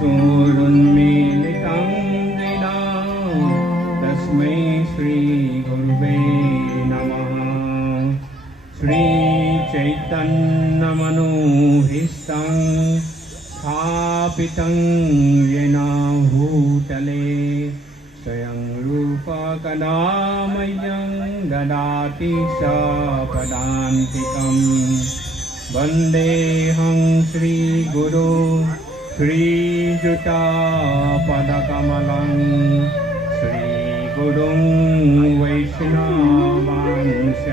चक्षुरुन्मीलितं येन तस्मै श्रीगुरुवे नमः। श्रीचैतन्यमनोभीष्टं स्थापितं येन भूतले स्वयं रूपः कदा मह्यं ददाति स्वपदान्तिकम्। वन्देऽहं श्रीगुरो श्रीयुतापदकमलं श्रीगुरुं वैष्णवांश्च।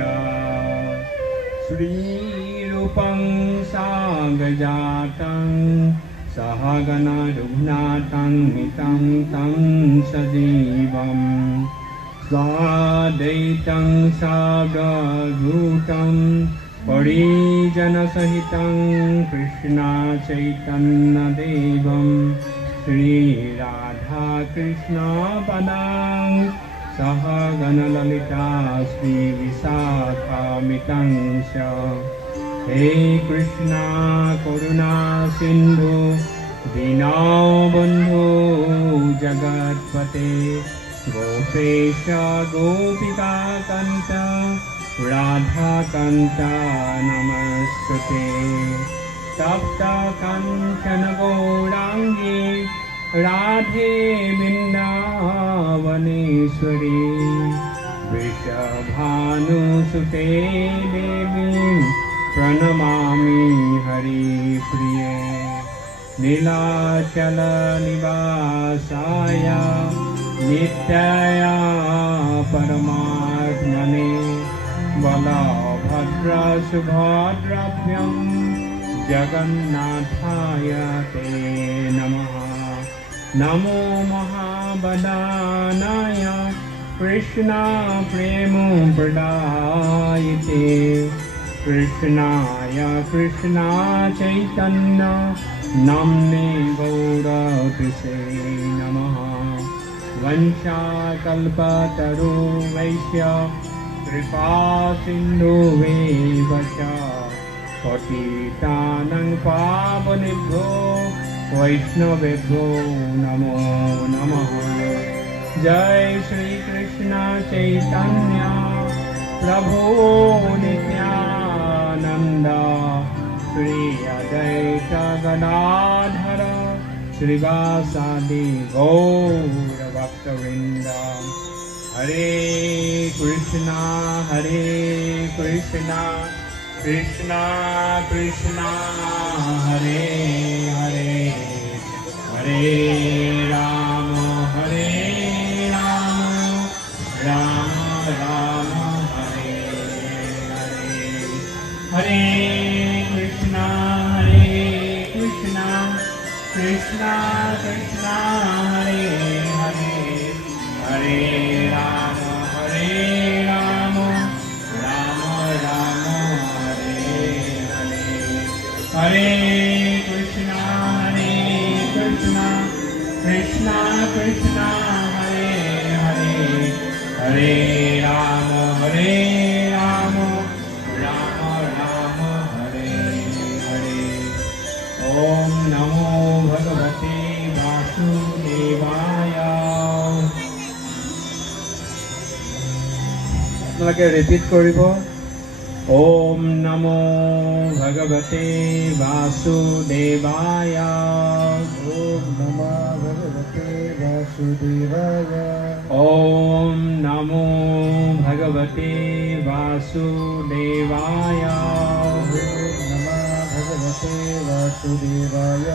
श्रीरूपं साग्रजातं सहगण रघुनाथं तं सजीवं साद्वैतं सावधूतं परिजनसहितं कृष्ण चैतन्यदेवं श्रीराधाकृष्णपदां सहगणललिता श्रीविशाखान्वितं च। हे कृष्णा करुणा सिन्धु दीनबन्धो जगत्पते गोपेश गोपिकान्त राधाकान्त नमस्ते। तप्त काञ्चन गौराङ्गी राधे वृन्दावनेश्वरी वृषभानुसुते देवी प्रणमामि हरिप्रिये। नीलाचल निवासाय नित्याय परमात्मने बलभद्र सुभद्राभ्यां जगन्नाथाय ते नमः। नमो महावदानाय कृष्णा प्रेमप्रदायते कृष्णाय कृष्णा चैतन्य नाम्ने गौरकृष्णे नमः। वंशाकल्पतरुवैश्च कृपा सिन्धुवेव च पतितानं पावनेभ्यो वैष्णवेभ्यो नमो नमः। जय श्री कृष्ण चैतन्य प्रभु नित्यानंद श्री अद्वैत गदाधर श्रीवासादि गौर भक्तवृंद। हरे कृष्णा कृष्णा कृष्णा हरे हरे हरे राम राम राम हरे हरे। हरे कृष्णा कृष्णा कृष्णा हरे हरे हरे राम राम राम हरे हरे। हरे कृष्णा कृष्णा कृष्णा हरे हरे हरे राम राम राम हरे हरे। ओम नमो भगवते वासुदेवाय। আপোনালোকে ৰিপিট কৰিব। ओम नमो भगवते वासुदेवाय। ओम नमो भगवते वासुदेवाय। ओम नमो भगवते वासुदेवाय। ओम नमो भगवते वासुदेवाय।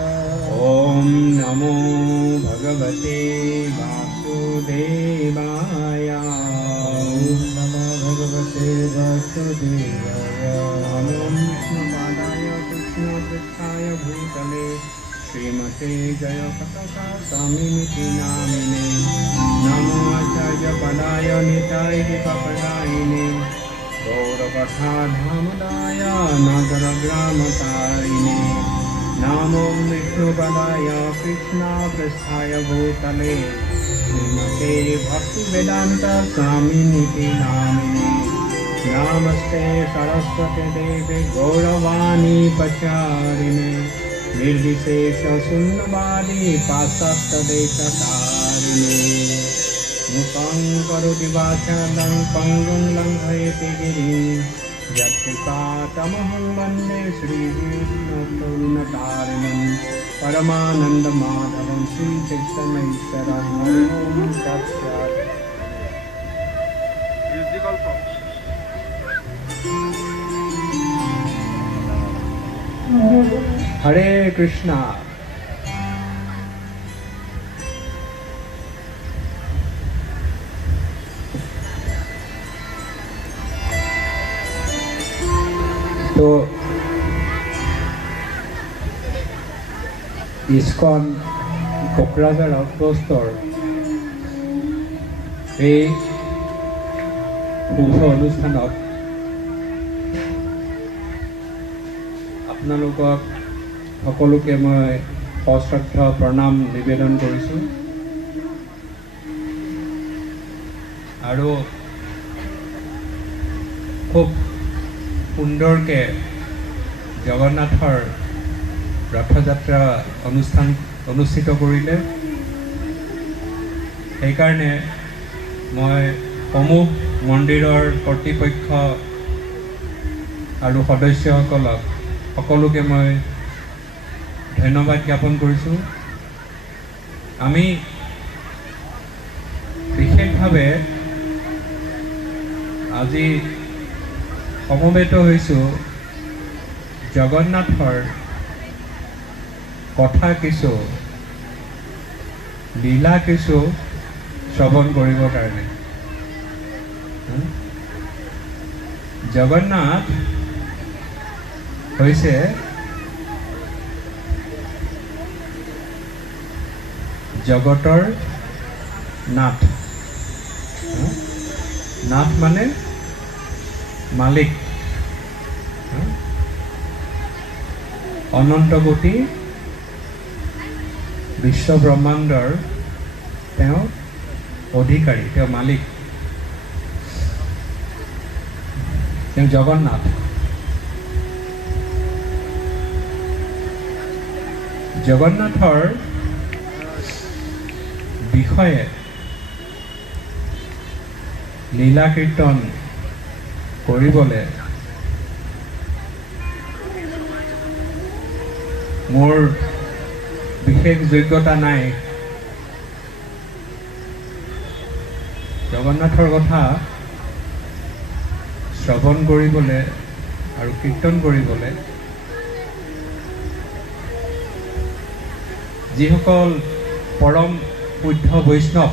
ओम नमो भगवते वासुदेवाय। ओम नमो भगवते वासुदेवाय। नमो विष्णुपादाय कृष्णपृष्ठाय भूतले श्रीमते जयपताका स्वामिनिति नामिने। नमो आचार्यपदाय निताय प्रदायिने गौरकथाधामदाय नगरग्रामतारिणे। नमो विष्णुपदाय कृष्णपृष्ठाय भूतले श्रीमते भक्तिवेदांत स्वामिनिति नामिने। नमस्ते सरस्वती देवे गौरवाणी प्रचारिणे निर्विशेष शून्यवादी पाश्चात्यदेशतारिणे मुखं करोति वाचालं पङ्गुं लङ्घयति गिरिं यत्कृपातमहं वन्दे श्रीविष्णुपूर्णकारिणं परमानन्दमाधवं श्रीचैतन्यईश्वरं हरि ओं तत्सत्। हरे कृष्णा। तो ইস্কন কোকৰাঝাৰ আউটপোষ্টৰ এই শুভ অনুষ্ঠানত আপোনালোকক সকলোকে মই সশ্ৰদ্ধ প্ৰণাম নিবেদন কৰিছোঁ আৰু খুব সুন্দৰকে জগন্নাথৰ ৰথযাত্ৰা অনুষ্ঠান অনুষ্ঠিত কৰিলে। সেইকাৰণে মই সমূহ মন্দিৰৰ কৰ্তৃপক্ষ আৰু সদস্যসকলক সকলোকে মই ধন্যবাদ জ্ঞাপন কৰিছোঁ। আমি বিশেষভাৱে আজি সমবেত হৈছোঁ জগন্নাথৰ কথা কিছু লীলা কিছু শ্ৰৱণ কৰিবৰ কাৰণে। জগন্নাথ হৈছে জগতৰ নাথ। নাথ মানে মালিক। অনন্ত কোটি বিশ্ব ব্ৰহ্মাণ্ডৰ তেওঁ অধিকাৰী, তেওঁ মালিক, তেওঁ জগন্নাথ। জগন্নাথৰ বিষয়ে লীলা কীৰ্তন কৰিবলৈ মোৰ বিশেষ যোগ্যতা নাই। জগন্নাথৰ কথা শ্ৰৱণ কৰিবলৈ আৰু কীৰ্তন কৰিবলৈ যিসকল পৰম শুদ্ধ বৈষ্ণৱ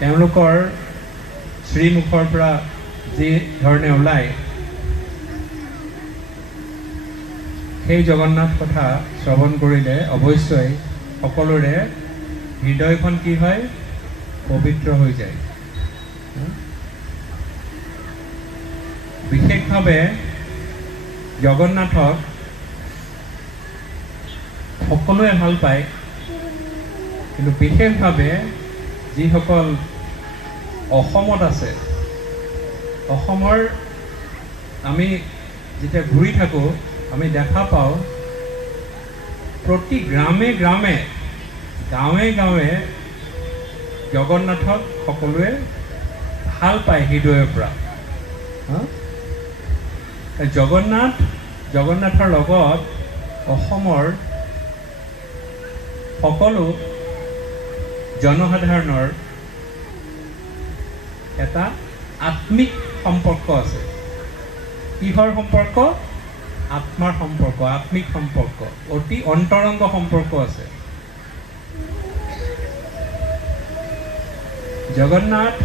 তেওঁলোকৰ শ্ৰীমুখৰ পৰা যি ধৰণে ওলায় সেই জগন্নাথ কথা শ্ৰৱণ কৰিলে অৱশ্যই সকলোৰে হৃদয়খন কি হয়, পবিত্ৰ হৈ যায়। বিশেষভাৱে জগন্নাথক সকলোৱে ভাল পায়, কিন্তু বিশেষভাৱে যিসকল অসমত আছে, অসমৰ আমি যেতিয়া ঘূৰি থাকোঁ আমি দেখা পাওঁ প্ৰতি গ্ৰামে গ্ৰামে গাঁৱে গাঁৱে জগন্নাথক সকলোৱে ভাল পায় হৃদয়ৰ পৰা। জগন্নাথৰ লগত অসমৰ সকলো জনসাধাৰণৰ এটা আত্মিক সম্পৰ্ক আছে। কিহৰ সম্পৰ্ক? আত্মাৰ সম্পৰ্ক, আত্মিক সম্পৰ্ক, অতি অন্তৰংগ সম্পৰ্ক আছে। জগন্নাথ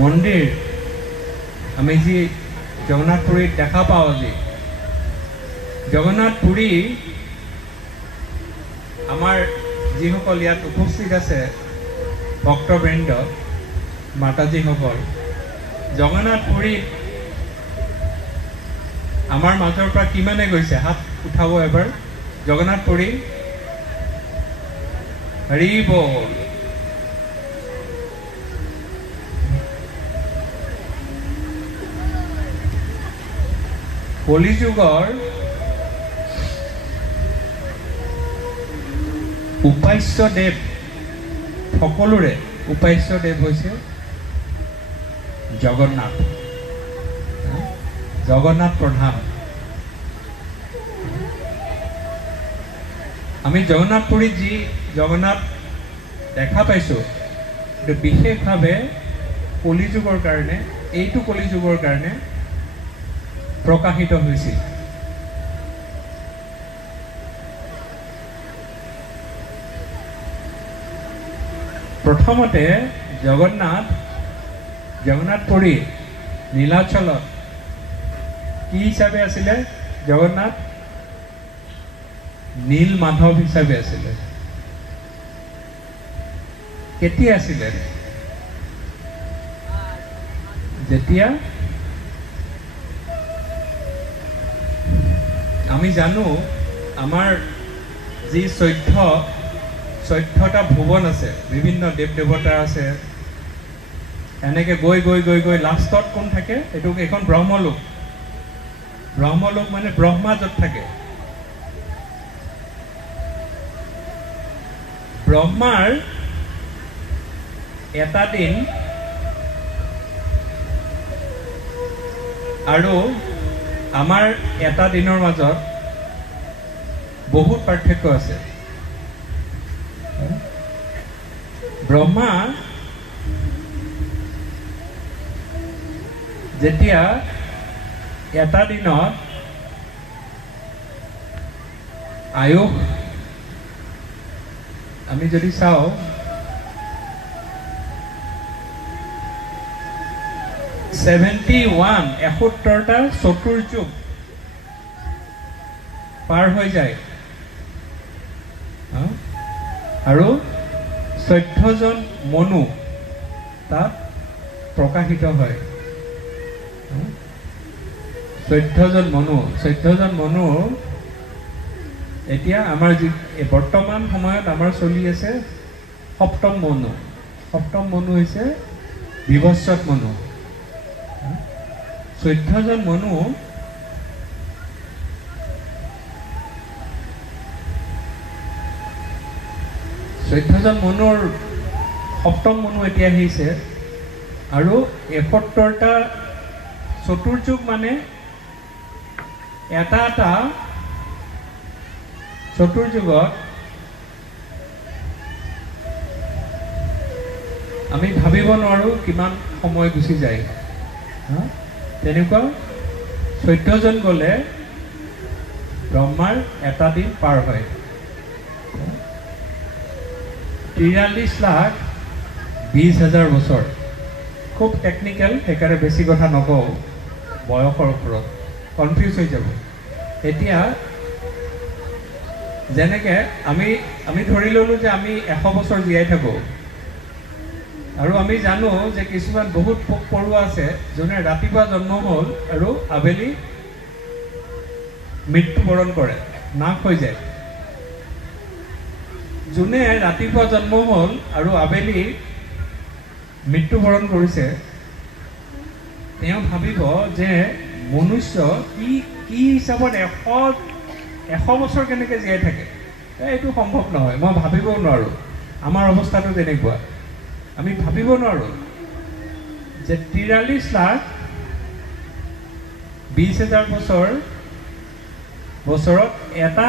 মন্দিৰ আমি যি জগন্নাথ পুৰীত দেখা পাওঁ, আজি জগন্নাথ পুৰী আমাৰ যিসকল ইয়াত উপস্থিত আছে ভক্তবৃন্দ মাতাজীসকল, জগন্নাথ পুৰীত আমাৰ মাজৰ পৰা কিমানে গৈছে? হাত উঠাব এবাৰ। জগন্নাথ পুৰী হৰি বল। কলিযুগৰ উপাস্য দেৱ সকলোৰে উপাস্য দেৱ হৈছে জগন্নাথ জগন্নাথ প্ৰধান আমি জগন্নাথপুৰীত যি জগন্নাথ দেখা পাইছোঁ কিন্তু বিশেষভাৱে কলিযুগৰ কাৰণে এইটো কলিযুগৰ কাৰণে প্ৰকাশিত হৈছিল প্ৰথমতে জগন্নাথপুৰী নীলাচলত কি হিচাপে আছিলে জগন্নাথ নীল মাধৱ হিচাপে আছিলে কেতিয়া আছিলে যেতিয়া আমি জানো আমাৰ যি 14টা ভুৱন আছে বিভিন্ন দেৱ দেৱতা আছে এনেকৈ গৈ গৈ গৈ গৈ লাষ্টত কোন থাকে এইটো এখন ব্ৰহ্মলোক মানে ব্ৰহ্মা য'ত থাকে ব্ৰহ্মাৰ এটা দিন আৰু আমাৰ এটা দিনৰ মাজত বহুত পাৰ্থক্য আছে ব্ৰহ্মা যেতিয়া এটা দিনত আয়ুষ আমি যদি চাওঁ 71টা চতুৰ্যুগ পাৰ হৈ যায় আৰু 14জন মনু তাত প্ৰকাশিত হয় 14জন মনু এতিয়া আমাৰ যি বৰ্তমান সময়ত আমাৰ চলি আছে সপ্তম মনু হৈছে বিভস্বত মনু 14জন মনু মনুৰ সপ্তম মনু এতিয়া আহিছে আৰু 71টা চতুৰ্যুগ মানে এটা চতুৰ্যুগত আমি ভাবিব নোৱাৰো কিমান সময় গুচি যায় তেনেকুৱা 14জন গ'লে ব্ৰহ্মাৰ এটা দিন পাৰ হয় 43,20,000 বছৰ খুব টেকনিকেল সেইকাৰণে বেছি কথা নকওঁ বয়সৰ ওপৰত কনফিউজ হৈ যাব এতিয়া যেনেকৈ আমি ধৰি ল'লোঁ যে আমি 100 বছৰ জীয়াই থাকোঁ আৰু আমি জানো যে কিছুমান বহুত পোক পৰুৱা আছে যোনে ৰাতিপুৱা জন্ম হ'ল আৰু আবেলি মৃত্যুবৰণ কৰে নাশ হৈ যায় যোনে ৰাতিপুৱা জন্ম হ'ল আৰু আবেলি মৃত্যুবৰণ কৰিছে তেওঁ ভাবিব যে মনুষ্য কি হিচাপত 100 বছৰ কেনেকৈ জীয়াই থাকে এইটো সম্ভৱ নহয় মই ভাবিবও নোৱাৰোঁ আমাৰ অৱস্থাটো তেনেকুৱা আমি ভাবিব নোৱাৰোঁ যে 43,20,000 বছৰত এটা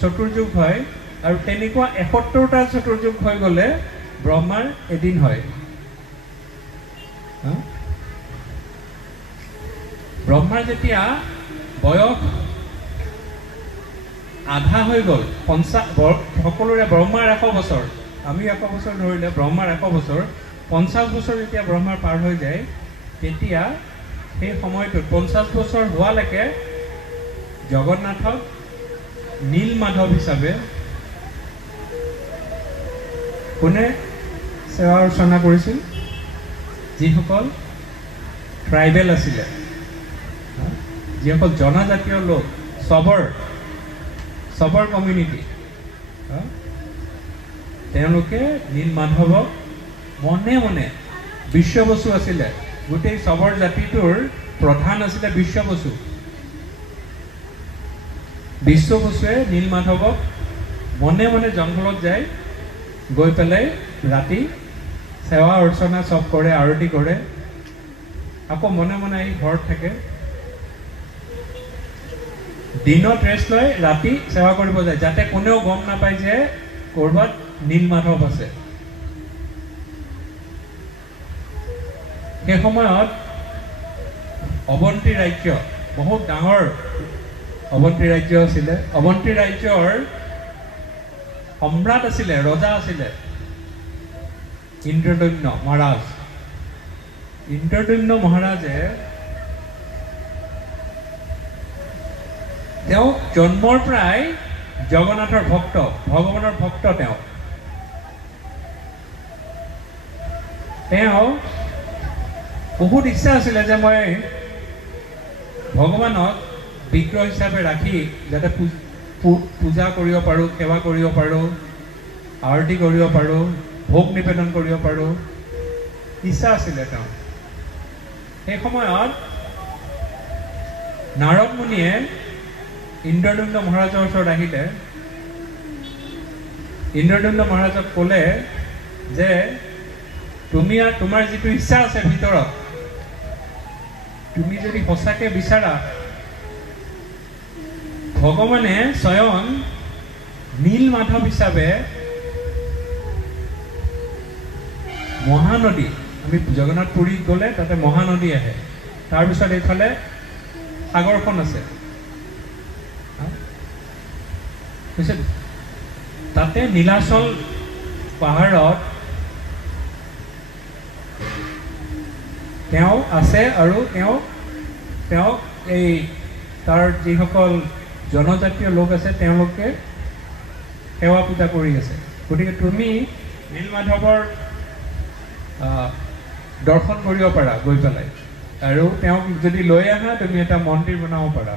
চতুৰ্যুগ হয় আৰু তেনেকুৱা 71টা চতুৰ্যুগ হৈ গ'লে ব্ৰহ্মাৰ এদিন হয় ব্ৰহ্মাৰ যেতিয়া বয়স আধা হৈ গ'ল সকলোৰে ব্ৰহ্মাৰ 100 বছৰ আমি 100 বছৰ ধৰিলে ব্ৰহ্মাৰ 100 বছৰ 50 বছৰ যেতিয়া ব্ৰহ্মাৰ পাৰ হৈ যায় তেতিয়া সেই সময়টোত 50 বছৰ হোৱালৈকে জগন্নাথক নীল মাধৱ হিচাপে কোনে সেৱা অৰ্চনা কৰিছিল যিসকল ট্ৰাইবেল আছিলে যিসকল জনজাতীয় লোক সবৰ কমিউনিটি তেওঁলোকে নীল মাধৱক মনে মনে বিশ্ববসু আছিলে গোটেই চবৰ জাতিটোৰ প্ৰধান আছিলে বিশ্ববসু। বিশ্ববসুৱে নীলমাধৱক মনে মনে জংঘলত যায়, গৈ পেলাই ৰাতি সেৱা অৰ্চনা চব কৰে, আৰতি কৰে, আকৌ মনে মনে আহি ঘৰত থাকে। দিনত ৰেষ্ট লয়, ৰাতি সেৱা কৰিব যায়, যাতে কোনেও গম নাপায় যে ক'ৰবাত নীলমাধৱ আছে। সেই সময়ত অৱন্তী ৰাজ্য বহুত ডাঙৰ অৱন্তী ৰাজ্য আছিলে। অৱন্তী ৰাজ্যৰ সম্ৰাট আছিলে, ৰজা আছিলে ইন্দ্ৰদম্ন মহাৰাজ। ইন্দ্ৰদম্ন মহাৰাজে তেওঁ জন্মৰ পৰাই জগন্নাথৰ ভক্ত, ভগৱানৰ ভক্ত। তেওঁ বহুত ইচ্ছা আছিলে যে মই ভগৱানক বিগ্ৰহ হিচাপে ৰাখি যাতে পূজা কৰিব পাৰোঁ, সেৱা কৰিব পাৰোঁ, আৰতি কৰিব পাৰোঁ, ভোগ নিবেদন কৰিব পাৰোঁ, ইচ্ছা আছিলে তেওঁ। সেই সময়ত নাৰদ মুনিয়ে ইন্দ্ৰদম্ন মহাৰাজৰ ওচৰত আহিলে। ইন্দ্ৰদম্ন মহাৰাজক ক'লে যে তুমি আৰু তোমাৰ যিটো ইচ্ছা আছে ভিতৰত, তুমি যদি সঁচাকৈ বিচাৰা, ভগৱানে স্বয়ং নীলমাধৱ হিচাপে মহানদী, আমি জগন্নাথ পুৰীত গ'লে তাতে মহানদী আহে, তাৰপিছত এইফালে সাগৰখন আছে, তাতে নীলাচল পাহাৰত তেওঁ আছে আৰু তেওঁক এই তাৰ যিসকল জনজাতীয় লোক আছে তেওঁলোকে সেৱা পূজা কৰি আছে। গতিকে তুমি নীলমাধৱৰ দৰ্শন কৰিব পাৰা গৈ পেলাই, আৰু তেওঁক যদি লৈ আহা তুমি এটা মন্দিৰ বনাব পাৰা।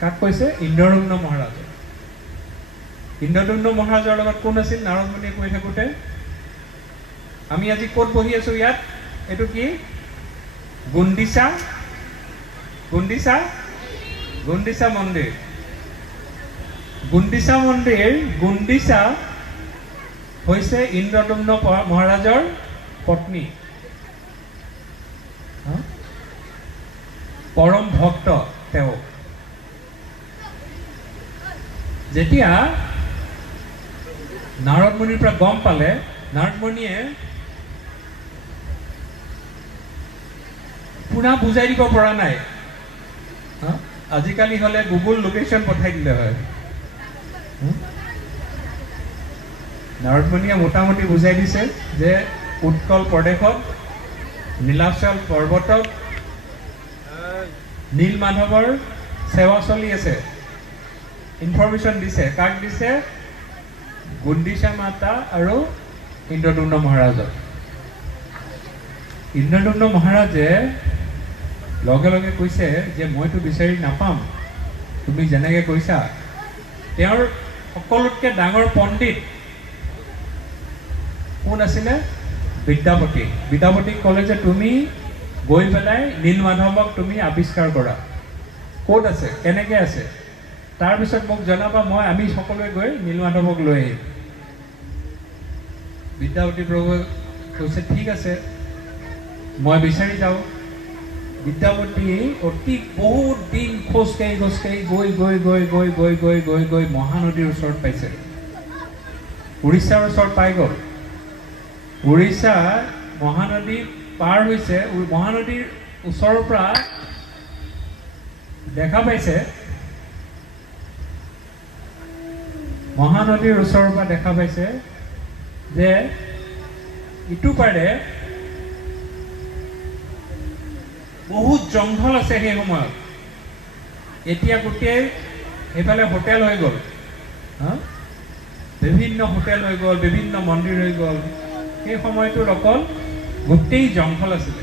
কাক কৈছে? ইন্দ্ৰদম্ন মহাৰাজে। ইন্দ্ৰদম্ন মহাৰাজৰ লগত কোন আছিল? নাৰদ মুনিয়ে কৈ থাকোঁতে আমি আজি ক'ত বহি আছো? ইয়াত এইটো কি? গুণ্ডিচা মন্দিৰ। গুণ্ডিচা মন্দিৰ, গুণ্ডিচা হৈছে ইন্দ্ৰদম্ন মহাৰাজৰ পত্নী, পৰম ভক্ত তেওঁ। যেতিয়া নাৰদ মুনিৰ পৰা গম পালে, নাৰদ মুনিয়ে পুৰা বুজাই দিব পৰা নাই। আজিকালি হ'লে গুগল লোকেশ্যন পঠাই দিলে হয়। নাৰদ মুনিয়ে মোটামুটি বুজাই দিছে যে উৎকল প্ৰদেশত নীলাচল পৰ্বতত নীলমাধৱৰ সেৱা চলি আছে। ইনফৰমেশ্যন দিছে। কাক দিছে? গুণ্ডিচা মাতা আৰু ইন্দ্ৰদম্ন মহাৰাজক। ইন্দ্ৰদম্ন মহাৰাজে লগে লগে কৈছে যে মইতো বিচাৰি নাপাম, তুমি যেনেকৈ কৈছা। তেওঁৰ সকলোতকৈ ডাঙৰ পণ্ডিত কোন আছিলে? বিদ্যাপতি। বিদ্যাপতিক ক'লে যে তুমি গৈ পেলাই নীলমাধৱক তুমি আৱিষ্কাৰ কৰা, ক'ত আছে, কেনেকৈ আছে, তাৰপিছত মোক জনাবা, আমি সকলোৱে গৈ নীলমাধৱক লৈ আহিম। বিদ্যাপতি প্ৰভুৱে কৈছে ঠিক আছে, মই বিচাৰি যাওঁ। বিদ্যাপতি বহুত দিন খোজকাঢ়ি গৈ মহানদীৰ ওচৰত পাইছে। উৰিষ্যাৰ ওচৰত পাই গ'ল। উৰিষ্যা মহানদী পাৰ হৈছে। মহানদীৰ ওচৰৰ পৰা দেখা পাইছে, মহানদীৰ ওচৰৰ পৰা দেখা পাইছে যে ইটো পাৰে বহুত জংঘল আছে। সেই সময়ত এতিয়া গোটেই সেইফালে হোটেল হৈ গ'ল, বিভিন্ন হোটেল হৈ গ'ল, বিভিন্ন মন্দিৰ হৈ গ'ল। সেই সময়টোত অকল গোটেই জংঘল আছিলে।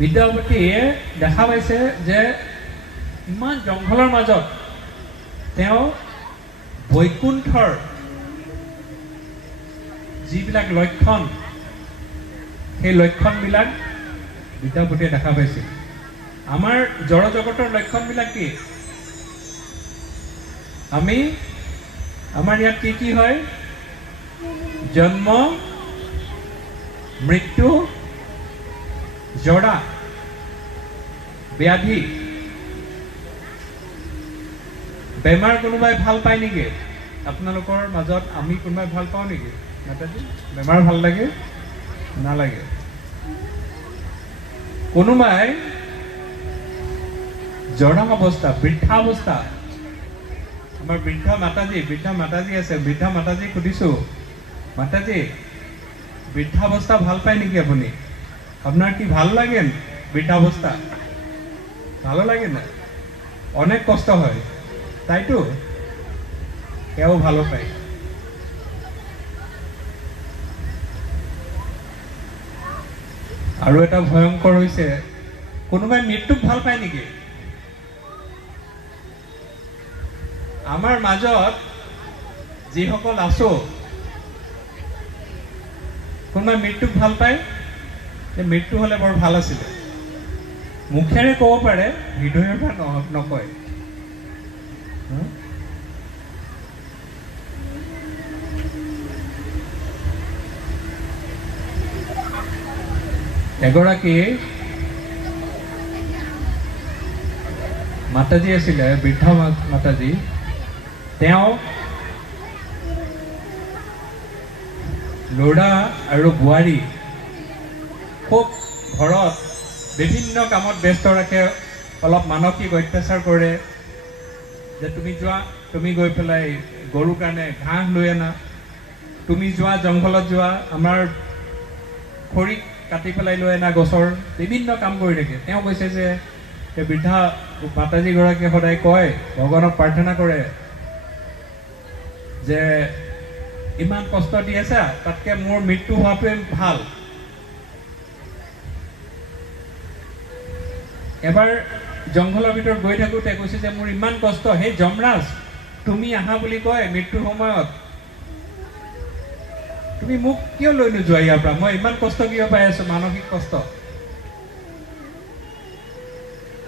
বিদ্যাপতিয়ে দেখা পাইছে যে ইমান জংঘলৰ মাজত তেওঁ বৈকুণ্ঠৰ যিবিলাক লক্ষণ সেই লক্ষণবিলাক বিদ্যাপতিয়ে দেখা পাইছিল। আমাৰ জড় জগতৰ লক্ষণবিলাক কি? আমাৰ ইয়াত কি হয়? জন্ম, মৃত্যু, জৰা, ব্যাধি। বেমাৰ কোনোবাই ভাল পায় নেকি? আপোনালোকৰ মাজত আমি কোনোবাই ভাল পাওঁ নেকি? মাতাজী, বেমাৰ ভাল লাগে? নালাগে। কোনোবাই জৰা অৱস্থা, বৃদ্ধা অৱস্থা, আমাৰ বৃদ্ধা মাতাজী আছে, বৃদ্ধা মাতাজী সুধিছো, মাতাজী বৃদ্ধাৱস্থা ভাল পায় নেকি আপুনি? আপোনাৰ কি ভাল লাগে বৃদ্ধাৱস্থা? ভালো লাগে না? অনেক কষ্ট হয়, তাইতো এও ভালো পায়। আৰু এটা ভয়ংকৰ হৈছে, কোনোবাই মৃত্যুক ভাল পায় নেকি? আমাৰ মাজত যিসকল আছো, কোনোবাই মৃত্যুক ভাল পায়? মৃত্যু হলে বৰ ভাল আছিলে, মুখেৰে ক'ব পাৰে, হৃদয়ৰ পৰা নকয়। এগৰাকী মাতাজী আছিলে, বৃদ্ধা মাতাজী। তেওঁ ল'ৰা আৰু বোৱাৰী খুব ঘৰত বিভিন্ন কামত ব্যস্ত ৰাখে, অলপ মানসিক অত্যাচাৰ কৰে, যে তুমি যোৱা, তুমি গৈ পেলাই গৰুৰ কাৰণে ঘাঁহ লৈ আনা, তুমি যোৱা জংঘলত যোৱা, আমাৰ খৰি কাটি পেলাই লৈ আনা গছৰ, বিভিন্ন কাম কৰি থাকে। তেওঁ কৈছে যে বৃদ্ধা মাতাজীগৰাকীয়ে সদায় কয়, ভগৱানক প্ৰাৰ্থনা কৰে যে ইমান কষ্ট দি আছা, তাতকে মোৰ মৃত্যু হোৱাটোৱে ভাল। এবাৰ জংঘলৰ ভিতৰত গৈ থাকোঁতে কৈছে যে মোৰ ইমান কষ্ট, সেই যমৰাজ তুমি আহা বুলি কয় মৃত্যুৰ সময়ত, তুমি মোক কিয় লৈ নোযোৱা ইয়াৰ পৰা? মই ইমান কষ্ট কিয় পাই আছো, মানসিক কষ্ট।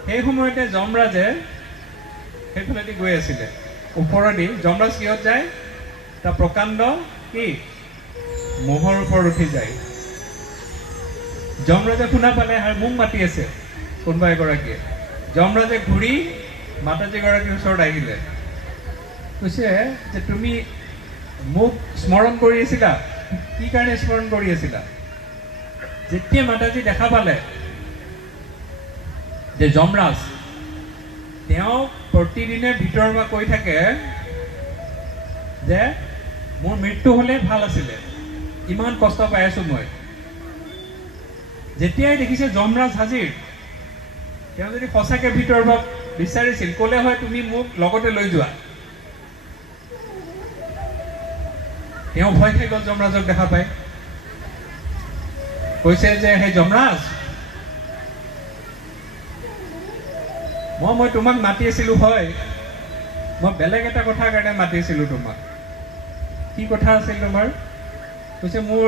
সেই সময়তে যমৰাজে সেইফালেদি গৈ আছিলে, ওপৰেদি যমৰাজ কিহত যায়? এটা প্ৰকাণ্ড কি মহৰ ওপৰত উঠি যায়। যমৰাজে শুনা পালে আৰু মোক মাতি আছে কোনোবা এগৰাকীয়ে। যমৰাজে ঘূৰি মাতাজীগৰাকীৰ ওচৰত আহিলে, কৈছে যে তুমি মোক স্মৰণ কৰি আছিলা, কি কাৰণে স্মৰণ কৰি আছিলা? যেতিয়া মাতাজী দেখা পালে যে যমৰাজ তেওঁ প্ৰতিদিনে ভিতৰৰ পৰা কৈ থাকে যে মোৰ মৃত্যু হলে ভাল আছিলে, ইমান কষ্ট পাই আছো মই। যেতিয়াই দেখিছে যমৰাজ হাজিৰ, তেওঁ যদি সঁচাকে ভিতৰৰ পৰা বিচাৰিছিল, ক'লে হয় তুমি মোক লগতে লৈ যোৱা। তেওঁ ভয় খাই গ'ল যমৰাজক দেখা পাই, কৈছে যে হে যমৰাজ, মই তোমাক মাতি আছিলো, হয় মই বেলেগ এটা কথাৰ কাৰণে মাতি আছিলো তোমাক। কি কথা আছিল তোমাৰ? কৈছে মোৰ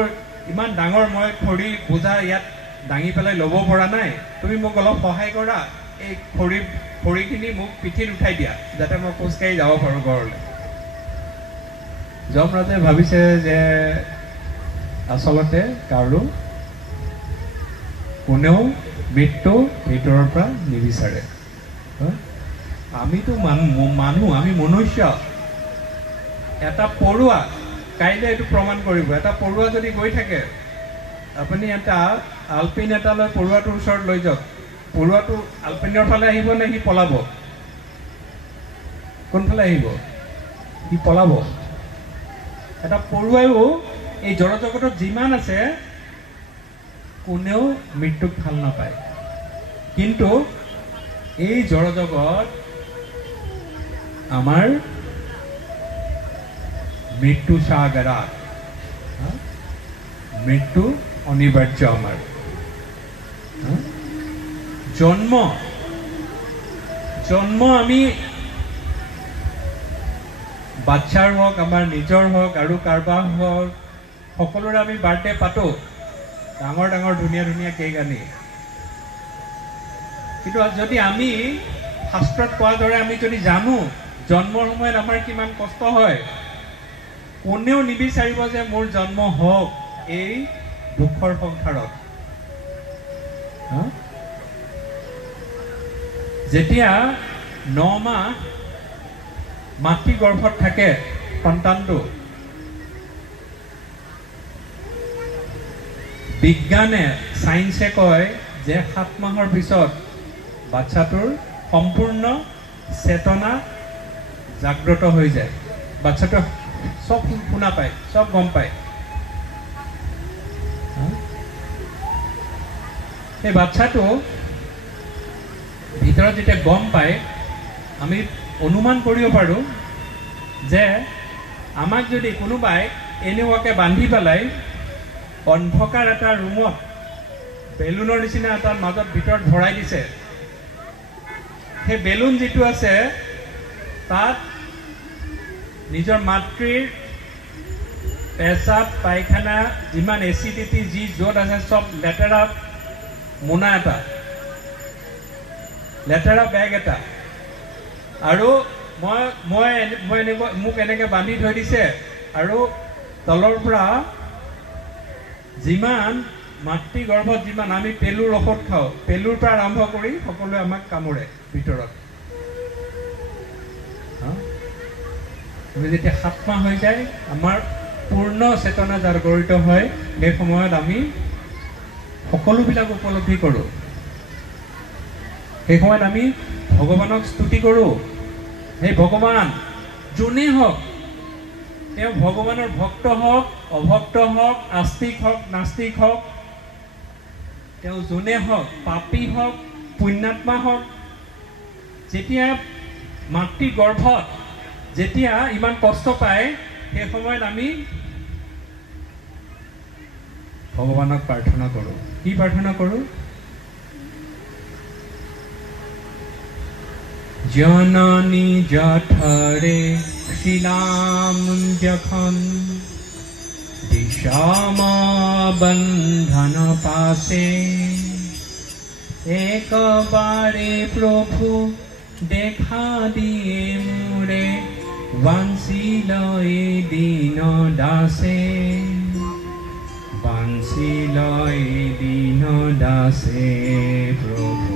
ইমান ডাঙৰ মই খৰি বোজা ইয়াত দাঙি পেলাই ল'ব পৰা নাই, তুমি মোক অলপ সহায় কৰা, এই খৰিখিনি মোক পিঠিত উঠাই দিয়া, যাতে মই খোজকাঢ়ি যাব পাৰোঁ ঘৰলৈ। যমৰাজে ভাবিছে যে আচলতে কাৰো কোনেও মৃত্যু ভিতৰৰ পৰা নিবিচাৰে। আমিতো মানুহ, আমি মনুষ্য। এটা পৰুৱা কাইলৈ এইটো প্ৰমাণ কৰিব। এটা পৰুৱা যদি গৈ থাকে, আপুনি এটা আলপিন এটালৈ পৰুৱাটোৰ ওচৰত লৈ যাওক, পৰুৱাটো আলপিনৰ ফালে আহিব নে সি পলাব? কোনফালে আহিব? সি পলাব। এটা পৰুৱাইও এই জড়জগতত যিমান আছে, কোনেও মৃত্যুক ভাল নাপায়। কিন্তু এই জড়জগত আমাৰ মৃত্যু সাগৰা, মৃত্যু অনিবাৰ্য আমাৰ। জন্ম আমি বাচ্চাৰ হওক, আমাৰ নিজৰ হওক আৰু কাৰোবাৰ হওক, সকলোৰে আমি বাৰ্থডে পাতো। ডাঙৰ ডাঙৰ ধুনীয়া ধুনীয়া কেক আনি। কিন্তু যদি আমি শাস্ত্ৰত কোৱাৰ দৰে আমি যদি জানো জন্মৰ সময়ত আমাৰ কিমান কষ্ট হয়, কোনেও নিবিচাৰিব যে মোৰ জন্ম হওক এই দুখৰ সংসাৰত। যেতিয়া 9 মাহ মাতৃ গৰ্ভত থাকে সন্তানটো, বিজ্ঞানে চাইন্সে কয় যে 7 মাহৰ পিছত বাচ্চাটোৰ সম্পূৰ্ণ চেতনা জাগ্ৰত হৈ যায়। বাচ্চাটো সব শুনা পায়, সব গম পায়। সেই বাচ্চাটো ভিতৰত যেতিয়া গম পায়, আমি অনুমান কৰিব পাৰোঁ যে আমাক যদি কোনোবাই এনেকুৱাকৈ বান্ধি পেলাই অন্ধকাৰ এটা ৰুমত বেলুনৰ নিচিনা এটা মাজত ভিতৰত ভৰাই দিছে, সেই বেলুন যিটো আছে তাত নিজৰ মাতৃৰ পেচাব পায়খানা যিমান এচিডিটি যি য'ত আছে চব লেতেৰা মোনা এটা, লেতেৰা বেগ এটা, আৰু মই এনেকুৱা মোক এনেকৈ বান্ধি থৈ দিছে, আৰু তলৰ পৰা যিমান মাতৃ গৰ্ভত যিমান আমি পেলুৰ ঔষধ খাওঁ, পেলুৰ পৰা আৰম্ভ কৰি সকলোৱে আমাক কামোৰে ভিতৰত। যেতিয়া 7 মাহ হৈ যায়, আমাৰ পূৰ্ণ চেতনা জাগৰিত হয়, সেই সময়ত আমি সকলোবিলাক উপলব্ধি কৰোঁ। সেই সময়ত আমি ভগৱানক স্তুতি কৰোঁ। সেই ভগৱান যোনেই হওক, তেওঁ ভগৱানৰ ভক্ত হওক, অভক্ত হওক, আস্তিক হওক, নাস্তিক হওক, তেওঁ যোনে হওক, পাপী হওক, পুণ্যাত্মা হওক, যেতিয়া মাতৃ গৰ্ভত যেতিয়া ইমান কষ্ট পায়, সেই সময়ত আমি ভগৱানক প্ৰাৰ্থনা কৰোঁ। কি প্ৰাৰ্থনা কৰোঁ? জননী জঠৰে শিলাম যখন দিশাম বন্ধন পাশে, একবারে প্রভু দেখা দিয়ে মোরে বাঞ্ছিল এই দীন দাসে, বাঞ্ছিল এই দীন দাসে প্রভু,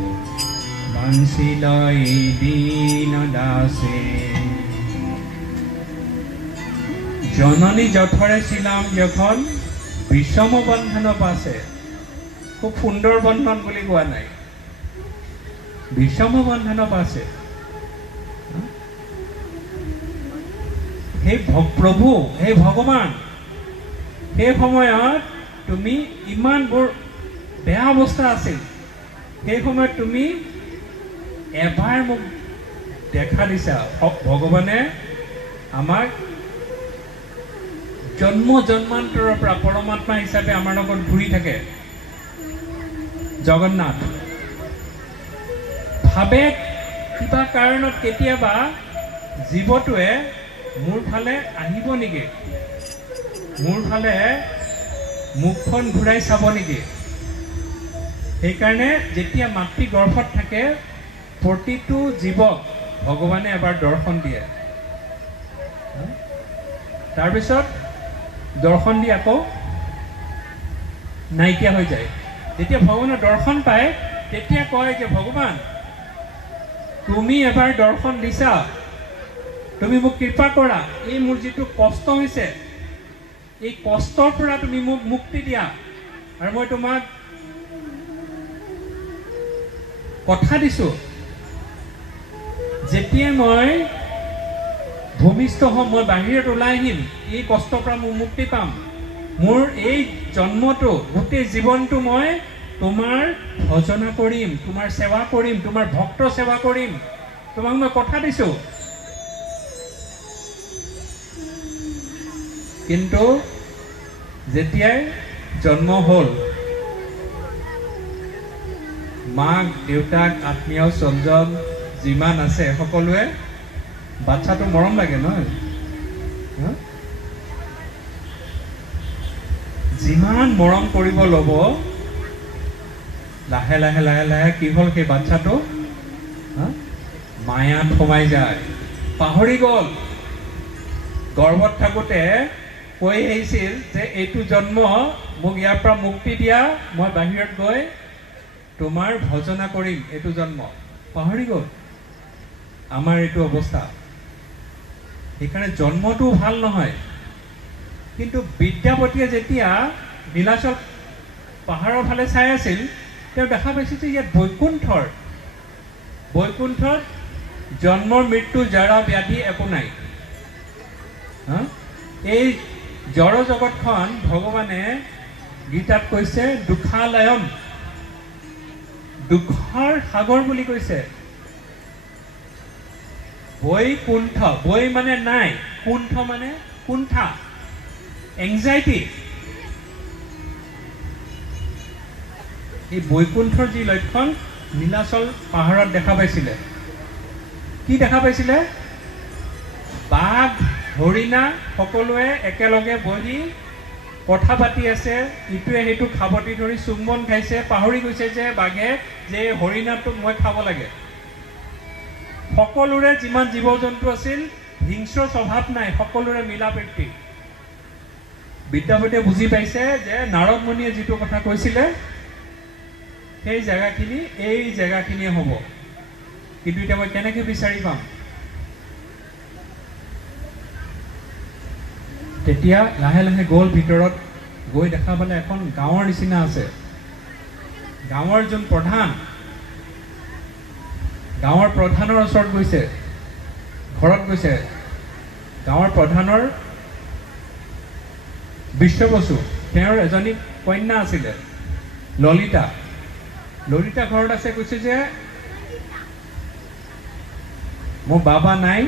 বাঞ্ছিল এই দীন দাসে। জননী জঠরে ছিলাম যখন বিষম বন্ধন পাশে, খুব সুন্দৰ বন্ধন বুলি কোৱা নাই, বিষম বন্ধন পাশে। হে প্ৰভু, হে ভগৱান, সেই সময়ত তুমি ইমান বৰ বেয়া অৱস্থা আছিল, সেই সময়ত তুমি এবাৰ মোক দেখা দিছা। ভগৱানে আমাক জন্ম জন্মান্তৰৰ পৰা পৰমাত্মা হিচাপে আমাৰ লগত ঘূৰি থাকে। জগন্নাথ ভাবে কিবা কাৰণত কেতিয়াবা জীৱটোৱে মোৰ ফালে আহিব নেকি, মোৰ ফালে মুখখন ঘূৰাই চাব নেকি। সেইকাৰণে যেতিয়া মাতৃ গৰ্ভত থাকে, প্ৰতিটো জীৱক ভগৱানে এবাৰ দৰ্শন দিয়ে। তাৰপিছত দৰ্শন দি আকৌ নাইকিয়া হৈ যায়। যেতিয়া ভগৱানৰ দৰ্শন পায়, তেতিয়া কয় যে ভগৱান তুমি এবাৰ দৰ্শন দিছা, তুমি মোক কৃপা কৰা, এই মোৰ যিটো কষ্ট হৈছে, এই কষ্টৰ পৰা তুমি মোক মুক্তি দিয়া। আৰু মই তোমাক কথা দিছোঁ, যেতিয়া মই ভূমিষ্ঠ হ'ম, মই বাহিৰত ওলাই আহিম, এই কষ্টৰ পৰা মই মুক্তি পাম। মোৰ এই জন্মটো, গোটেই জীৱনটো মই তোমাৰ ভজনা কৰিম, তোমাৰ সেৱা কৰিম, তোমাৰ ভক্ত সেৱা কৰিম, তোমাক মই কথা দিছোঁ। কিন্তু যেতিয়াই জন্ম হ'ল, মাক দেউতাক আত্মীয় স্বজন যিমান আছে সকলোৱে, বাচ্চাটো মৰম লাগে নহয়, যিমান মৰম কৰিব ল'ব, লাহে লাহে লাহে লাহে কি হ'ল, সেই বাচ্চাটো মায়াত সোমাই যায়, পাহৰি গ'ল। গৰ্ভত থাকোঁতে কৈ আহিছিল যে এইটো জন্ম মোক ইয়াৰ পৰা মুক্তি দিয়া, মই বাহিৰত গৈ তোমাৰ ভজনা কৰিম, এইটো জন্ম। পাহৰি গ'ল। আমাৰ এইটো অৱস্থা। সেইকাৰণে জন্মটো ভাল নহয়। কিন্তু বিদ্যাপতিয়ে যেতিয়া নীলাচল পাহাৰৰ ফালে চাই আছিল, তেওঁ দেখা পাইছিল যে ইয়াত বৈকুণ্ঠত জন্মৰ মৃত্যু জাৰা ব্যাধি একো নাই। এই জড় জগতখন ভগৱানে গীতাত কৈছে দুখালয়ম, দুখৰ সাগৰ বুলি কৈছে। বৈকুণ্ঠ, বৈ মানে নাই, কুণ্ঠ মানে কুণ্ঠা, এংজাইটি। এই বৈকুণ্ঠৰ যি লক্ষণ নীলাচল পাহাৰত দেখা পাইছিলে। কি দেখা পাইছিলে? বাঘ, হৰিণা সকলোৱে একেলগে বহি কথা পাতি আছে, ইটোৱে সেইটো খাবতি ধৰি চুম্বন খাইছে, পাহৰি গৈছে যে বাঘে যে হৰিণাটোক মই খাব লাগে। সকলোৰে যিমান জীৱ জন্তু আছিল হিংস্ৰ স্বভাৱ নাই, সকলোৰে মিলা প্ৰীতি। বিদ্যাপতিয়ে বুজি পাইছে যে নাৰদ মুনিয়ে যিটো কথা কৈছিলে সেই জেগাখিনি এই জেগাখিনিয়ে হ'ব। কিন্তু এতিয়া মই কেনেকৈ বিচাৰি পাম? তেতিয়া লাহে লাহে গ'ল ভিতৰত, গৈ দেখা পালে এখন গাঁৱৰ নিচিনা আছে। গাঁৱৰ যোন প্ৰধান, গাঁৱৰ প্ৰধানৰ ওচৰত গৈছে, ঘৰত গৈছে। গাঁৱৰ প্ৰধানৰ বিশ্ববসু, তেওঁৰ এজনী কন্যা আছিলে ললিতা। ললিতা ঘৰত আছে। কৈছে যে মোৰ বাবা নাই।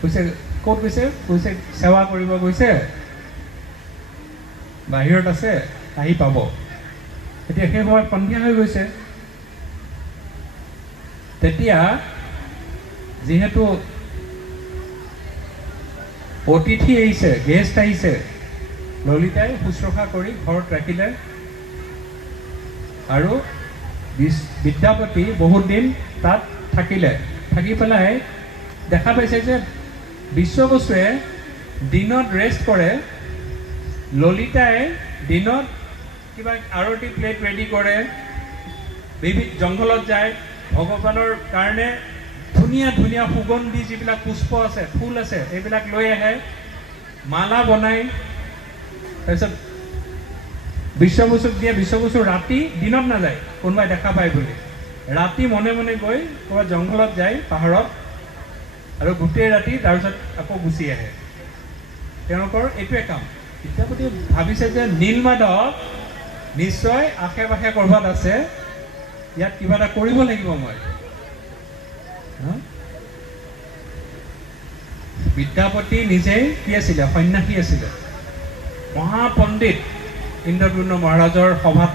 কৈছে ক'ত গৈছে? কৈছে সেৱা কৰিব গৈছে, বাহিৰত আছে, আহি পাব। এতিয়া সেই সময়ত সন্ধিয়া হৈ গৈছে। তেতিয়া যিহেতু অতিথি আহিছে, গেষ্ট আহিছে, ললিতাই শুশ্ৰূষা কৰি ঘৰত ৰাখিলে। আৰু বিদ্যাপতি বহুত দিন তাত থাকিলে। থাকি পেলাই দেখা পাইছে যে বিশ্ববসুৱে দিনত ৰেষ্ট কৰে, ললিতাই দিনত কিবা আৰতি প্লেট ৰেডি কৰে, জংঘলত যায়, ভগৱানৰ কাৰণে ধুনীয়া ধুনীয়া সুগন্ধি যিবিলাক পুষ্প আছে, ফুল আছে, এইবিলাক লৈ আহে, মালা বনায়। তাৰপিছত বিশ্ববসুক দিয়ে। বিশ্ববসু ৰাতি, দিনত নাযায়, কোনোবাই দেখা পায় বুলি, ৰাতি মনে মনে গৈ ক'ৰবাত জংঘলত যায়, পাহাৰত, আৰু গোটেই ৰাতি তাৰপিছত আকৌ গুচি আহে। তেওঁলোকৰ এইটোৱে কাম। বিদ্যাপতি ভাবিছে যে নীলমাধৱ নিশ্চয় আশে পাশে ক'ৰবাত আছে, ইয়াত কিবা এটা কৰিব লাগিব মই। বিদ্যাপতি নিজেই কি আছিলে? সন্যাসী আছিলে, মহাপণ্ডিত, ইন্দ্ৰদ্যুম্ন মহাৰাজৰ সভাত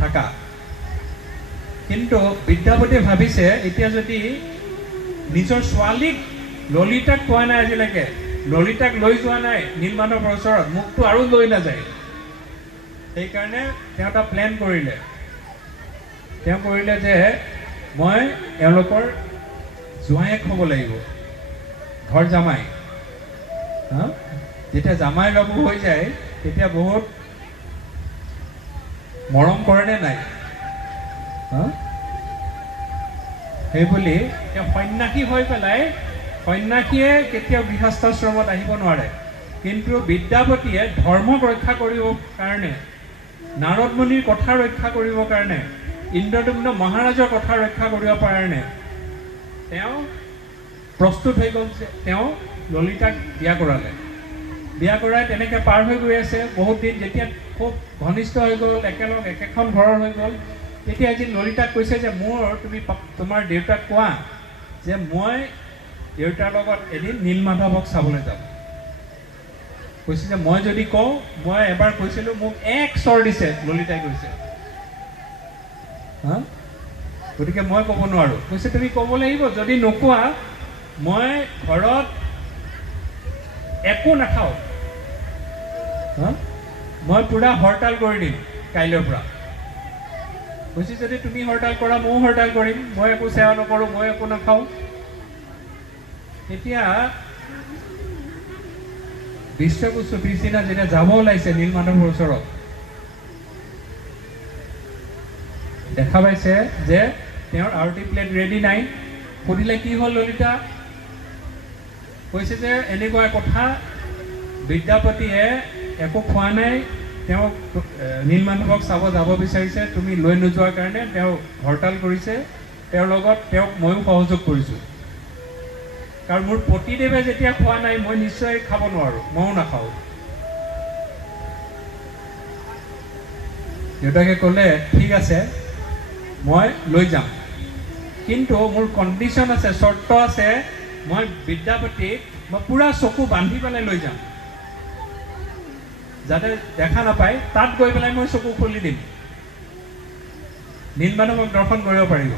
থকা। কিন্তু বিদ্যাপতিয়ে ভাবিছে এতিয়া যদি নিজৰ ছোৱালীক, ললিতাক পোৱা নাই আজিলৈকে, ললিতাক লৈ যোৱা নাই নীলমাধৱৰ ওচৰত, মোকতো আৰু লৈ নাযায়। সেইকাৰণে তেওঁ এটা প্লেন কৰিলে। তেওঁ কৰিলে যে মই এওঁলোকৰ জোঁৱায়েক হ'ব লাগিব, ঘৰ জামাই। যেতিয়া জামাই লগো হৈ যায় তেতিয়া বহুত মৰম কৰে নে নাই? সেইবুলি তেওঁ সন্যাসী হৈ পেলাই, সন্যাসীয়ে কেতিয়াও গৃহস্থাশ্ৰমত আহিব নোৱাৰে। কিন্তু বিদ্যাপতিয়ে ধৰ্মক ৰক্ষা কৰিবৰ কাৰণে, নাৰদ মুনিৰ কথা ৰক্ষা কৰিবৰ কাৰণে, ইন্দ্ৰদ্যুম্ন মহাৰাজৰ কথা ৰক্ষা কৰিবৰ কাৰণে তেওঁ প্ৰস্তুত হৈ গ'ল। যে তেওঁ ললিতাক বিয়া কৰালে। বিয়া কৰাই তেনেকৈ পাৰ হৈ গৈ আছে বহুত দিন। যেতিয়া খুব ঘনিষ্ঠ হৈ গ'ল, একেলগ একেখন ঘৰৰ হৈ গ'ল, তেতিয়া আজি ললিতাক কৈছে যে তুমি তোমাৰ দেউতাক কোৱা যে মই দেউতাৰ লগত এদিন নীলমাধৱক চাবলৈ যাম। কৈছে যে মই যদি কওঁ, মই এবাৰ কৈছিলোঁ মোক এক চৰ দিছে, ললিতাই কৈছে। গতিকে মই ক'ব নোৱাৰোঁ। কৈছে তুমি ক'ব লাগিব, যদি নোকোৱা মই ঘৰত একো নাখাওঁ। মই পুৰা হৰতাল কৰি দিম কাইলৈৰ পৰা। কৈছে যদি তুমি হৰতাল কৰা ময়ো হৰতাল কৰিম, মই একো সেৱা নকৰোঁ, মই একো নাখাওঁ। তেতিয়া বিশ্বকোষ পিছদিনা যেতিয়া যাব ওলাইছে নীলমাধৱৰ ওচৰত, দেখা পাইছে যে তেওঁৰ আৰতি প্লেট ৰেডি নাই। সুধিলে কি হ'ল ললিতা? কৈছে যে এনেকুৱা কথা, বিদ্যাপতিয়ে একো খোৱা নাই, তেওঁক নীলমাধৱক চাব যাব বিচাৰিছে, তুমি লৈ নোযোৱাৰ কাৰণে তেওঁ হৰতাল কৰিছে, তেওঁৰ লগত তেওঁক ময়ো সহযোগ কৰিছোঁ। কাৰণ মোৰ পতিদেৱে যেতিয়া খোৱা নাই মই নিশ্চয় খাব নোৱাৰোঁ, ময়ো নাখাওঁ। দেউতাকে ক'লে ঠিক আছে মই লৈ যাম, কিন্তু মোৰ কণ্ডিশ্যন আছে, চৰ্ত আছে, মই বিদ্যাপতিক মই পুৰা চকু বান্ধি পেলাই লৈ যাম, যাতে দেখা নাপায়। তাত গৈ পেলাই মই চকু খুলি দিম, নীলমাধৱক দৰ্শন কৰিব পাৰিব।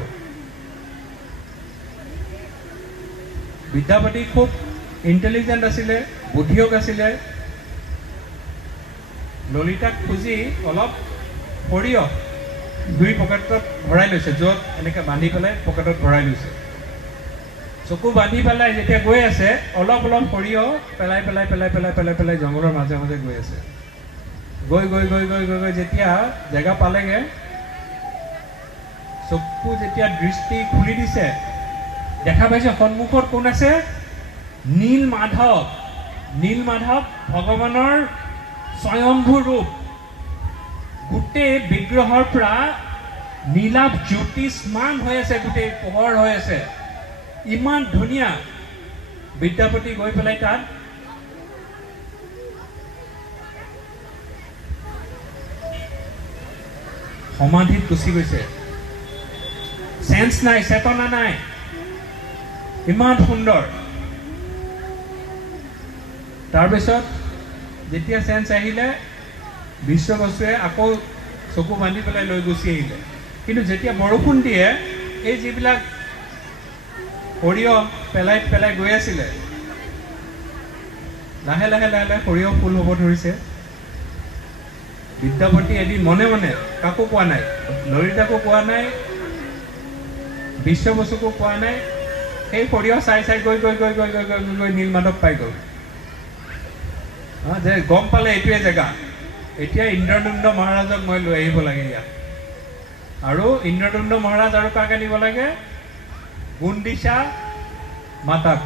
বিদ্যাপতি খুব ইণ্টেলিজেণ্ট আছিলে, বুদ্ধিয়ক আছিলে। ললিতাক খুজি অলপ সৰিয়হ দুই পকেটত ভৰাই লৈছে, য'ত এনেকৈ বান্ধি পেলাই পকেটত ভৰাই লৈছে। চকু বান্ধি পেলাই যেতিয়া গৈ আছে, অলপ অলপ সৰিয়হ পেলাই পেলাই পেলাই পেলাই পেলাই পেলাই জংঘলৰ মাজে মাজে গৈ আছে। গৈ গৈ গৈ গৈ গৈ গৈ যেতিয়া জেগা পালেগৈ, চকু যেতিয়া দৃষ্টি খুলি দিছে, দেখা পাইছে সন্মুখত কোন আছে? নীলমাধৱ। নীলমাধৱ ভগৱানৰ স্বয়ম্ভূ ৰূপ। গোটেই বিগ্ৰহৰ পৰা নীলাভ জ্যোতিষ্মান হৈ আছে, গোটেই পোহৰ হৈ আছে, ইমান ধুনীয়া। বিদ্যাপতি গৈ পেলাই তাত সমাধিত গুচি গৈছে। চেন্স নাই, চেতনা নাই, ইমান সুন্দৰ। তাৰপিছত যেতিয়া চেন্স আহিলে, বিশ্ববস্তুৱে আকৌ চকু বান্ধি পেলাই লৈ গুচি আহিলে। কিন্তু যেতিয়া বৰষুণ দিয়ে, এই যিবিলাক সৰিয়হ পেলাই পেলাই গৈ আছিলে, লাহে লাহে লাহে লাহে সৰিয়হ ফুল হ'ব ধৰিছে। বিদ্যাপতি এদিন মনে মনে, কাকো কোৱা নাই, ললিতাকো কোৱা নাই, বিশ্ববস্তুকো কোৱা নাই, সেই সৰিয়হ চাই চাই গৈ গৈ গৈ গৈ গৈ গৈ গৈ নীলমাধৱ পাই গ'ল। যে গম পালে এইটোৱে জেগা, এতিয়া ইন্দ্ৰদুম্ন মহাৰাজক মই লৈ আহিব লাগে ইয়াত। আৰু ইন্দ্ৰদুম্ন মহাৰাজ আৰু কাক আনিব লাগে? গুণ্ডিচা মাতাক।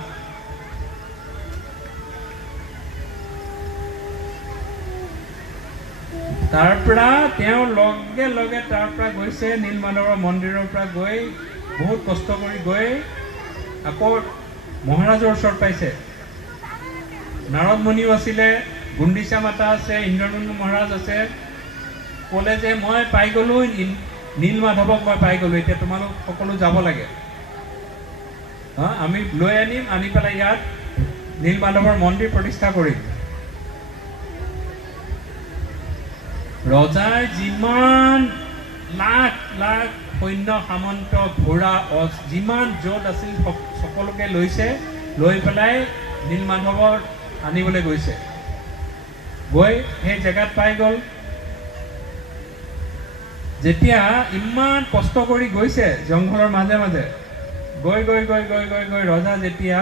তাৰ পৰা তেওঁ লগে লগে তাৰ পৰা গৈছে, নীলমাধৱৰ মন্দিৰৰ পৰা গৈ বহুত কষ্ট কৰি গৈ আকৌ মহাৰাজৰ ওচৰত পাইছে। নাৰদ মুনিও আছিলে, গুণ্ডিচা মাতা আছে, ইন্দ্ৰদুম্ন মহাৰাজ আছে। ক'লে যে মই পাই গ'লোঁ, নীলমাধৱক মই পাই গ'লোঁ, এতিয়া তোমালোক সকলো যাব লাগে, আমি লৈ আনিম, আনি পেলাই ইয়াত নীলমাধৱৰ মন্দিৰ প্ৰতিষ্ঠা কৰিম। ৰজাৰ যিমান লাখ লাখ সৈন্য সামন্ত ঘোঁৰা যিমান য'ত আছিল সকলোকে লৈছে, লৈ পেলাই নীলমাধৱৰ আনিবলৈ গৈছে। গৈ সেই জেগাত পাই গ'ল। যেতিয়া ইমান কষ্ট কৰি গৈছে জংঘলৰ মাজে মাজে, গৈ গৈ গৈ গৈ গৈ গৈ ৰজা যেতিয়া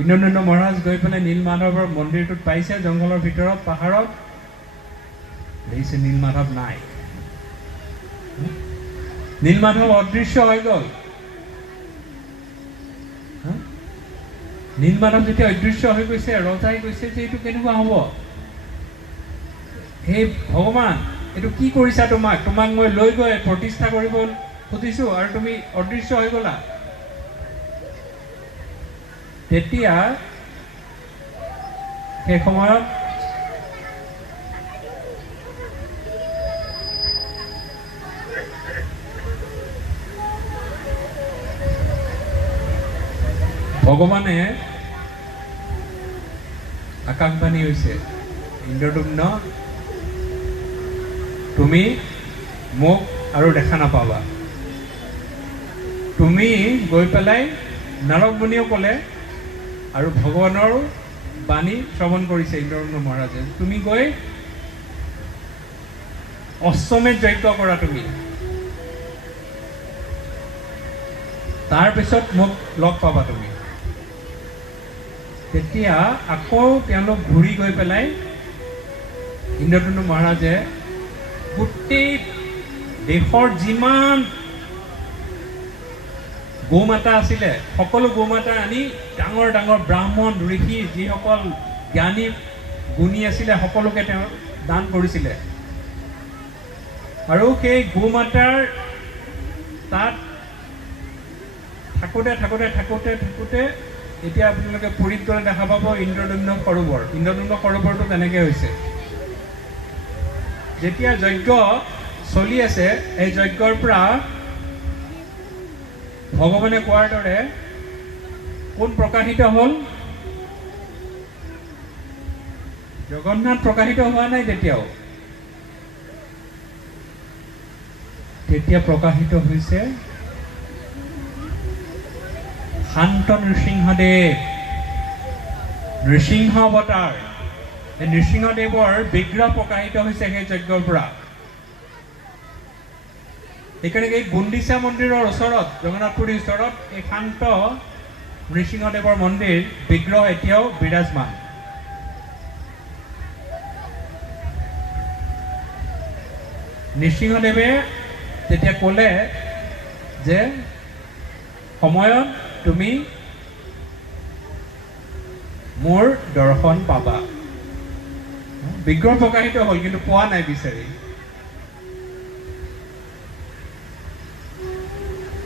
ইন্দ্ৰদুম্ন মহাৰাজ গৈ পেলাই নীলমাধৱৰ মন্দিৰটোত পাইছে, জংঘলৰ ভিতৰত পাহাৰত, দেখিছে নীলমাধৱ নাই। নীলমাধৱ অদৃশ্য হৈ গ'ল। নীলমাধৱ যেতিয়া অদৃশ্য হৈ গৈছে, ৰজাই কৈছে যে এইটো কেনেকুৱা হ'ব? হে ভগৱান, এইটো কি কৰিছা? তোমাক মই লৈ গৈ প্ৰতিষ্ঠা কৰিব খুজিছোঁ আৰু তুমি অদৃশ্য হৈ গ'লা। তেতিয়া সেই সময়ত ভগৱানে আকাশবাণী হৈছে, ইন্দ্ৰদুম্ন তুমি মোক আৰু দেখা নাপাবা। তুমি গৈ পেলাই, নাৰদ মুনিও ক'লে আৰু ভগৱানৰ বাণী শ্ৰৱণ কৰিছে ইন্দ্ৰদুম্ন মহাৰাজে, তুমি গৈ অশ্বমেধ যজ্ঞ কৰা তুমি, তাৰপিছত মোক লগ পাবা তুমি। তেতিয়া আকৌ তেওঁলোক ঘূৰি গৈ পেলাই ইন্দ্ৰধনু মহাৰাজে গোটেই দেশৰ যিমান গৌমাতা আছিলে সকলো গৌমাতা আনি ডাঙৰ ডাঙৰ ব্ৰাহ্মণ ঋষি যিসকল জ্ঞানী গুণী আছিলে সকলোকে তেওঁ দান কৰিছিলে। আৰু সেই গৌমাতাৰ তাত থাকোঁতে থাকোঁতে থাকোঁতে থাকোঁতে এতিয়া আপোনালোকে পুৰীত গ'লে দেখা পাব ইন্দ্ৰদম্ন সৰোবৰ। ইন্দ্ৰদম্ন সৰোবৰটো তেনেকৈ হৈছে। যেতিয়া যজ্ঞ চলি আছে, এই যজ্ঞৰ পৰা ভগৱানে কোৱাৰ দৰে কোন প্ৰকাশিত হ'ল? জগন্নাথ প্ৰকাশিত হোৱা নাই তেতিয়াও। তেতিয়া প্ৰকাশিত হৈছে শান্ত নৃসিংহদেৱ, নৃসিংহ অৱতাৰ। এই নৃসিংহদেৱৰ বিগ্ৰহ প্ৰকাশিত হৈছে সেই যজ্ঞৰ পৰা। সেইকাৰণে এই গুণ্ডিচা মন্দিৰৰ ওচৰত, জগন্নাথ পুৰীৰ ওচৰত এই শান্ত নৃসিংহদেৱৰ মন্দিৰ বিগ্ৰহ এতিয়াও বিৰাজমান। নৃসিংহদেৱে তেতিয়া ক'লে যে সময়ত তুমি মোৰ দৰ্শন পাবা। বিগ্ৰহ প্ৰকাশিত হ'ল, কিন্তু পোৱা নাই বিচাৰি।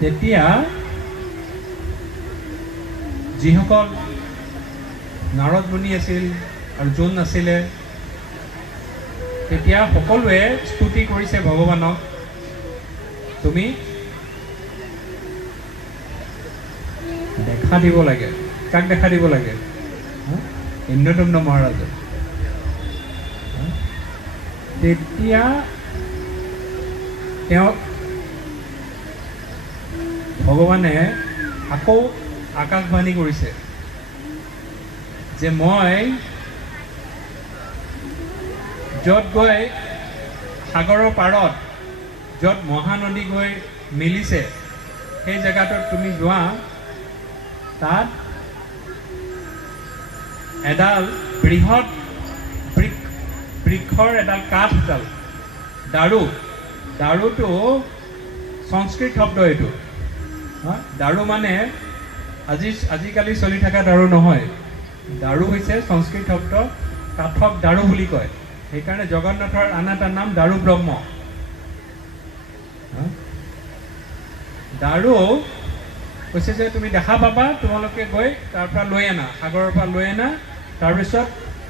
তেতিয়া যিসকল নাৰদ মুনি আছিল আৰু যোন আছিলে, তেতিয়া সকলোৱে স্তুতি কৰিছে ভগৱানক, তুমি দেখা দিব লাগে। কাক দেখা দিব লাগে? ইন্দ্ৰদম্ন মহাৰাজক। তেতিয়া তেওঁ ভগৱানে আকৌ আকাশবাণী কৰিছে যে মই য'ত গৈ সাগৰৰ পাৰত য'ত মহানদী গৈ মিলিছে সেই জেগাটোত তুমি যোৱা, তাত এডাল বৃহৎ বৃক্ষৰ এডাল কাঠ, এডাল দাৰুটো সংস্কৃত শব্দ। এইটো দাৰু মানে আজিকালি চলি থকা দাৰু নহয়। দাৰু হৈছে সংস্কৃত শব্দ, কাঠক দাৰু বুলি কয়। সেইকাৰণে জগন্নাথৰ আন এটা নাম দাৰু ব্ৰহ্ম। দাৰু কৈছে যে তুমি দেখা পাবা, তোমালোকে গৈ তাৰ পৰা লৈ আনা, সাগৰৰ পৰা লৈ আনা, তাৰপিছত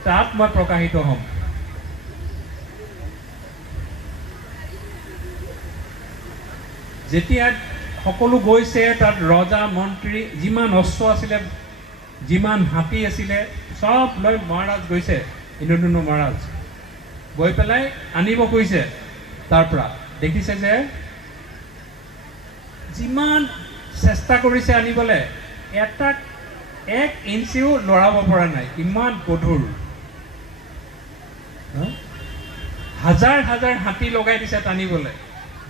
তাত মই প্ৰকাশিত হ'ম। যেতিয়া সকলো গৈছে, তাত ৰজা মন্ত্ৰী যিমান অশ্ব আছিলে, যিমান হাতী আছিলে, চব লৈ মহাৰাজ গৈছে। ইন্দ্ৰদম্ন মহাৰাজ গৈ পেলাই আনিব কৈছে। তাৰ পৰা দেখিছে যে যিমান চেষ্টা কৰিছে আনিবলৈ, এক ইঞ্চিও লৰাব পৰা নাই, ইমান গধুৰ। হাজাৰ হাজাৰ হাতী লগাই দিছে টানিবলৈ,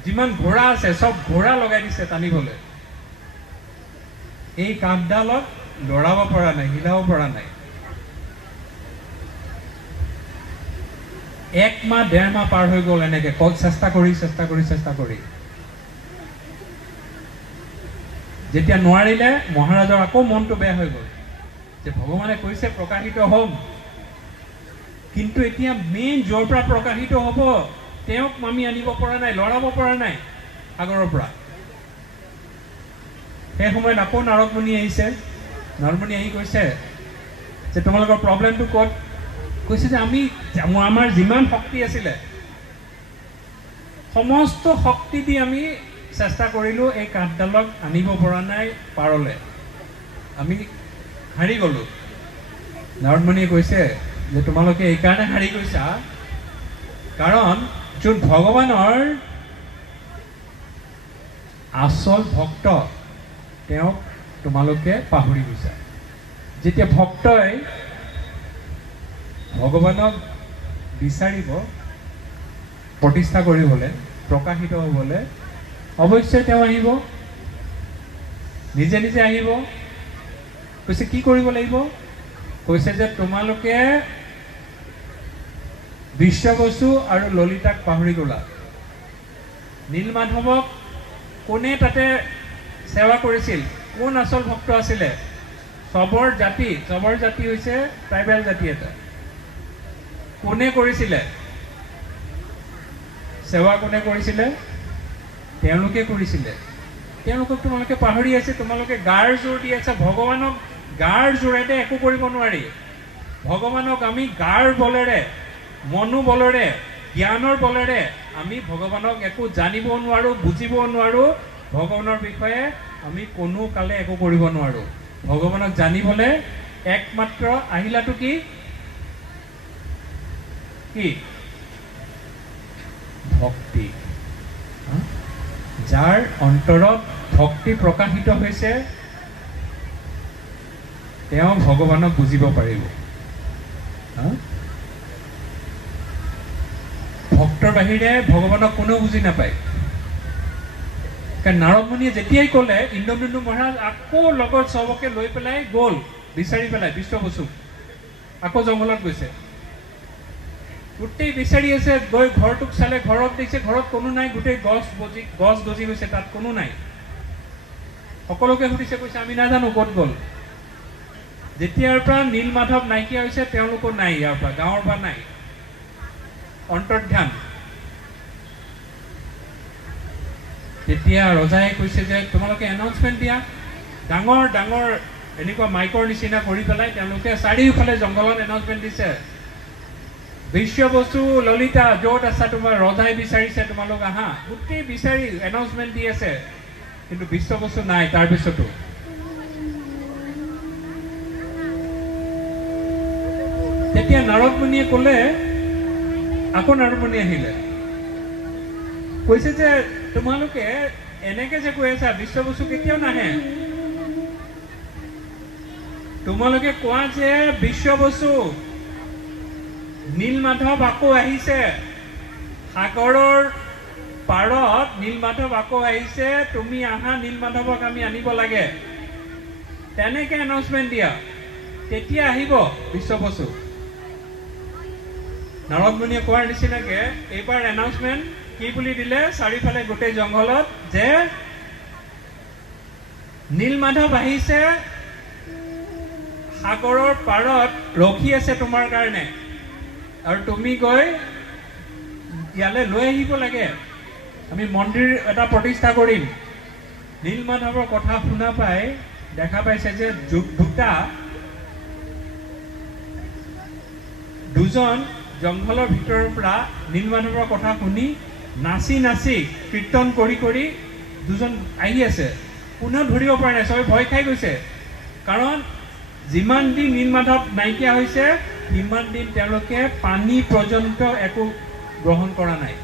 যিমান ঘোঁৰা আছে চব ঘোঁৰা লগাই দিছে টানিবলৈ। এই কাঠডালক লৰাব পৰা নাই, হিলাব পৰা নাই। 1 মাহ 1.5 মাহ পাৰ হৈ গ'ল এনেকে চেষ্টা কৰি। যেতিয়া নোৱাৰিলে, মহাৰাজৰ আকৌ মনটো বেয়া হৈ গ'ল যে ভগৱানে কৈছে প্ৰকাশিত হ'ম, কিন্তু এতিয়া মেইন য'ৰ পৰা প্ৰকাশিত হ'ব তেওঁক আমি আনিব পৰা নাই, লৰাব পৰা নাই সাগৰৰ পৰা। সেই সময়ত আকৌ নাৰদ মুনি আহিছে। নাৰদ মুনি আহি কৈছে যে তোমালোকৰ প্ৰব্লেমটো ক'ত? কৈছে যে আমাৰ যিমান শক্তি আছিলে সমস্ত শক্তি দি আমি চেষ্টা কৰিলোঁ, এই কাঠডালক আনিব পৰা নাই পাৰলে, আমি হাৰি গ'লোঁ। নাৰদ মুনিয়ে কৈছে যে তোমালোকে এইকাৰণে হাৰি গৈছা কাৰণ যোন ভগৱানৰ আচল ভক্ত তেওঁক তোমালোকে পাহৰি গৈছা। যেতিয়া ভক্তই ভগৱানক বিচাৰিব প্ৰতিষ্ঠা কৰিবলৈ, প্ৰকাশিত হ'বলৈ অৱশ্যে তেওঁ আহিব, নিজে নিজে আহিব। কৈছে কি কৰিব লাগিব? কৈছে যে তোমালোকে বিশ্ববসু আৰু ললিতাক পাহৰি গ'লা। নীলমাধৱক কোনে তাতে সেৱা কৰিছিল? কোন আচল ভক্ত আছিলে? চবৰ জাতি হৈছে ট্ৰাইবেল জাতি এটা। কোনে কৰিছিলে সেৱা? কোনে কৰিছিলে? তেওঁলোকে কৰিছিলে। তেওঁলোকক তোমালোকে পাহৰি আছে। তোমালোকে গাৰ জোৰ দি আছা। ভগৱানক গাৰ জোৰেৰে একো কৰিব নোৱাৰি। ভগৱানক আমি গাৰ বলেৰে, মনোবলেৰে, জ্ঞানৰ বলেৰে আমি ভগৱানক একো জানিব নোৱাৰো, বুজিব নোৱাৰো। ভগৱানৰ বিষয়ে আমি কোনো কালে একো কৰিব নোৱাৰো। ভগৱানক জানিবলৈ একমাত্ৰ আহিলাটো কি? ভক্তি। যাৰ অন্তৰত ভক্তি প্ৰকাশিত হৈছে তেওঁ ভগৱানক বুজিব পাৰিব। ভক্তৰ বাহিৰে ভগৱানক কোনেও বুজি নাপায়। কাৰণ নাৰদ মুনিয়ে যেতিয়াই ক'লে, ইন্দ্ৰমৃত্যু মহাৰাজ আকৌ লগত চবকে লৈ পেলাই গ'ল, বিচাৰি পেলাই বিশ্ববসুক। আকৌ জংঘলত গৈছে, গোটেই বিচাৰি আছে। গৈ ঘৰটোক চালে, ঘৰত দেখিছে ঘৰত কোনো নাই। গোটেই গছ গজি গৈছে, তাত কোনো নাই। সকলোকে সুধিছে, কৈছে আমি নাজানো ক'ত গ'ল। যেতিয়াৰ পৰা নীলমাধৱ নাইকিয়া হৈছে তেওঁলোকো নাই, ইয়াৰ পৰা গাঁৱৰ পৰা নাই। অন্তৰ্ধান। তেতিয়া ৰজাই কৈছে যে তোমালোকে এনাউন্সমেণ্ট দিয়া। ডাঙৰ ডাঙৰ এনেকুৱা মাইকৰ নিচিনা কৰি পেলাই তেওঁলোকে চাৰিওফালে জংঘলত এনাউন্সমেণ্ট দিছে, বিশ্ববসু ললিতা য'ত আছা তোমাৰ, ৰজাই বিচাৰিছে তোমালোক আহা। গোটেই বিচাৰি এনাউন্সমেণ্ট দি আছে, কিন্তু বিশ্ববসু নাই। তাৰপিছতো তেতিয়া নাৰদ মুনিয়ে ক'লে, আকৌ নাৰদ মুনি আহিলে, কৈছে যে তোমালোকে এনেকে যে কৈ আছা বিশ্ববসু কেতিয়াও নাহে। তোমালোকে কোৱা যে বিশ্ববসু নীলমাধৱ আকৌ আহিছে, সাগৰৰ পাৰত নীলমাধৱ আকৌ আহিছে, তুমি আহা, নীলমাধৱক আমি আনিব লাগে। তেনেকে এনাউন্সমেণ্ট দিয়া, তেতিয়া আহিব বিশ্ববসু। নাৰদ মুনিয়ে কোৱাৰ নিচিনাকে এইবাৰ এনাউন্সমেণ্ট কি বুলি দিলে চাৰিওফালে গোটেই জংঘলত, যে নীলমাধৱ আহিছে, সাগৰৰ পাৰত ৰখি আছে তোমাৰ কাৰণে, আৰু তুমি গৈ ইয়ালৈ লৈ আহিব লাগে। আমি মন্দিৰ এটা প্ৰতিষ্ঠা কৰিম। নীলমাধৱৰ কথা শুনা পাই দেখা পাইছে যে দুজন জংঘলৰ ভিতৰৰ পৰা নীলমাধৱৰ কথা শুনি নাচি নাচি কীৰ্তন কৰি কৰি দুজন আহি আছে। কোনেও ধৰিব পৰা নাই, চবে ভয় খাই গৈছে। কাৰণ যিমান দিন নীলমাধৱ নাইকিয়া হৈছে সিমান দিন তেওঁলোকে পানী পৰ্যন্ত একো গ্ৰহণ কৰা নাই।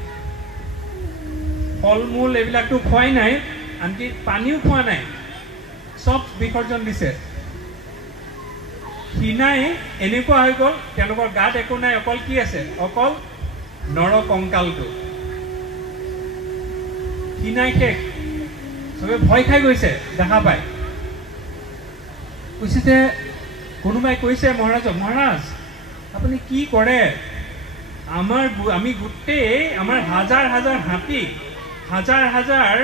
ফল মূল এইবিলাকতো খোৱাই নাই, আনকি পানীও খোৱা নাই, চব বিসৰ্জন দিছে। সিনাই এনেকুৱা হৈ গ'ল, তেওঁলোকৰ গাত একো নাই, অকল কি আছে? অকল নৰ কংকালটো। সিনাই শেষ। চবে ভয় খাই গৈছে দেখা পাই। কৈছে যে কোনোবাই কৈছে মহাৰাজক, মহাৰাজ আপুনি কি কৰে? আমি গোটেই আমাৰ হাজাৰ হাজাৰ হাতী, হাজাৰ হাজাৰ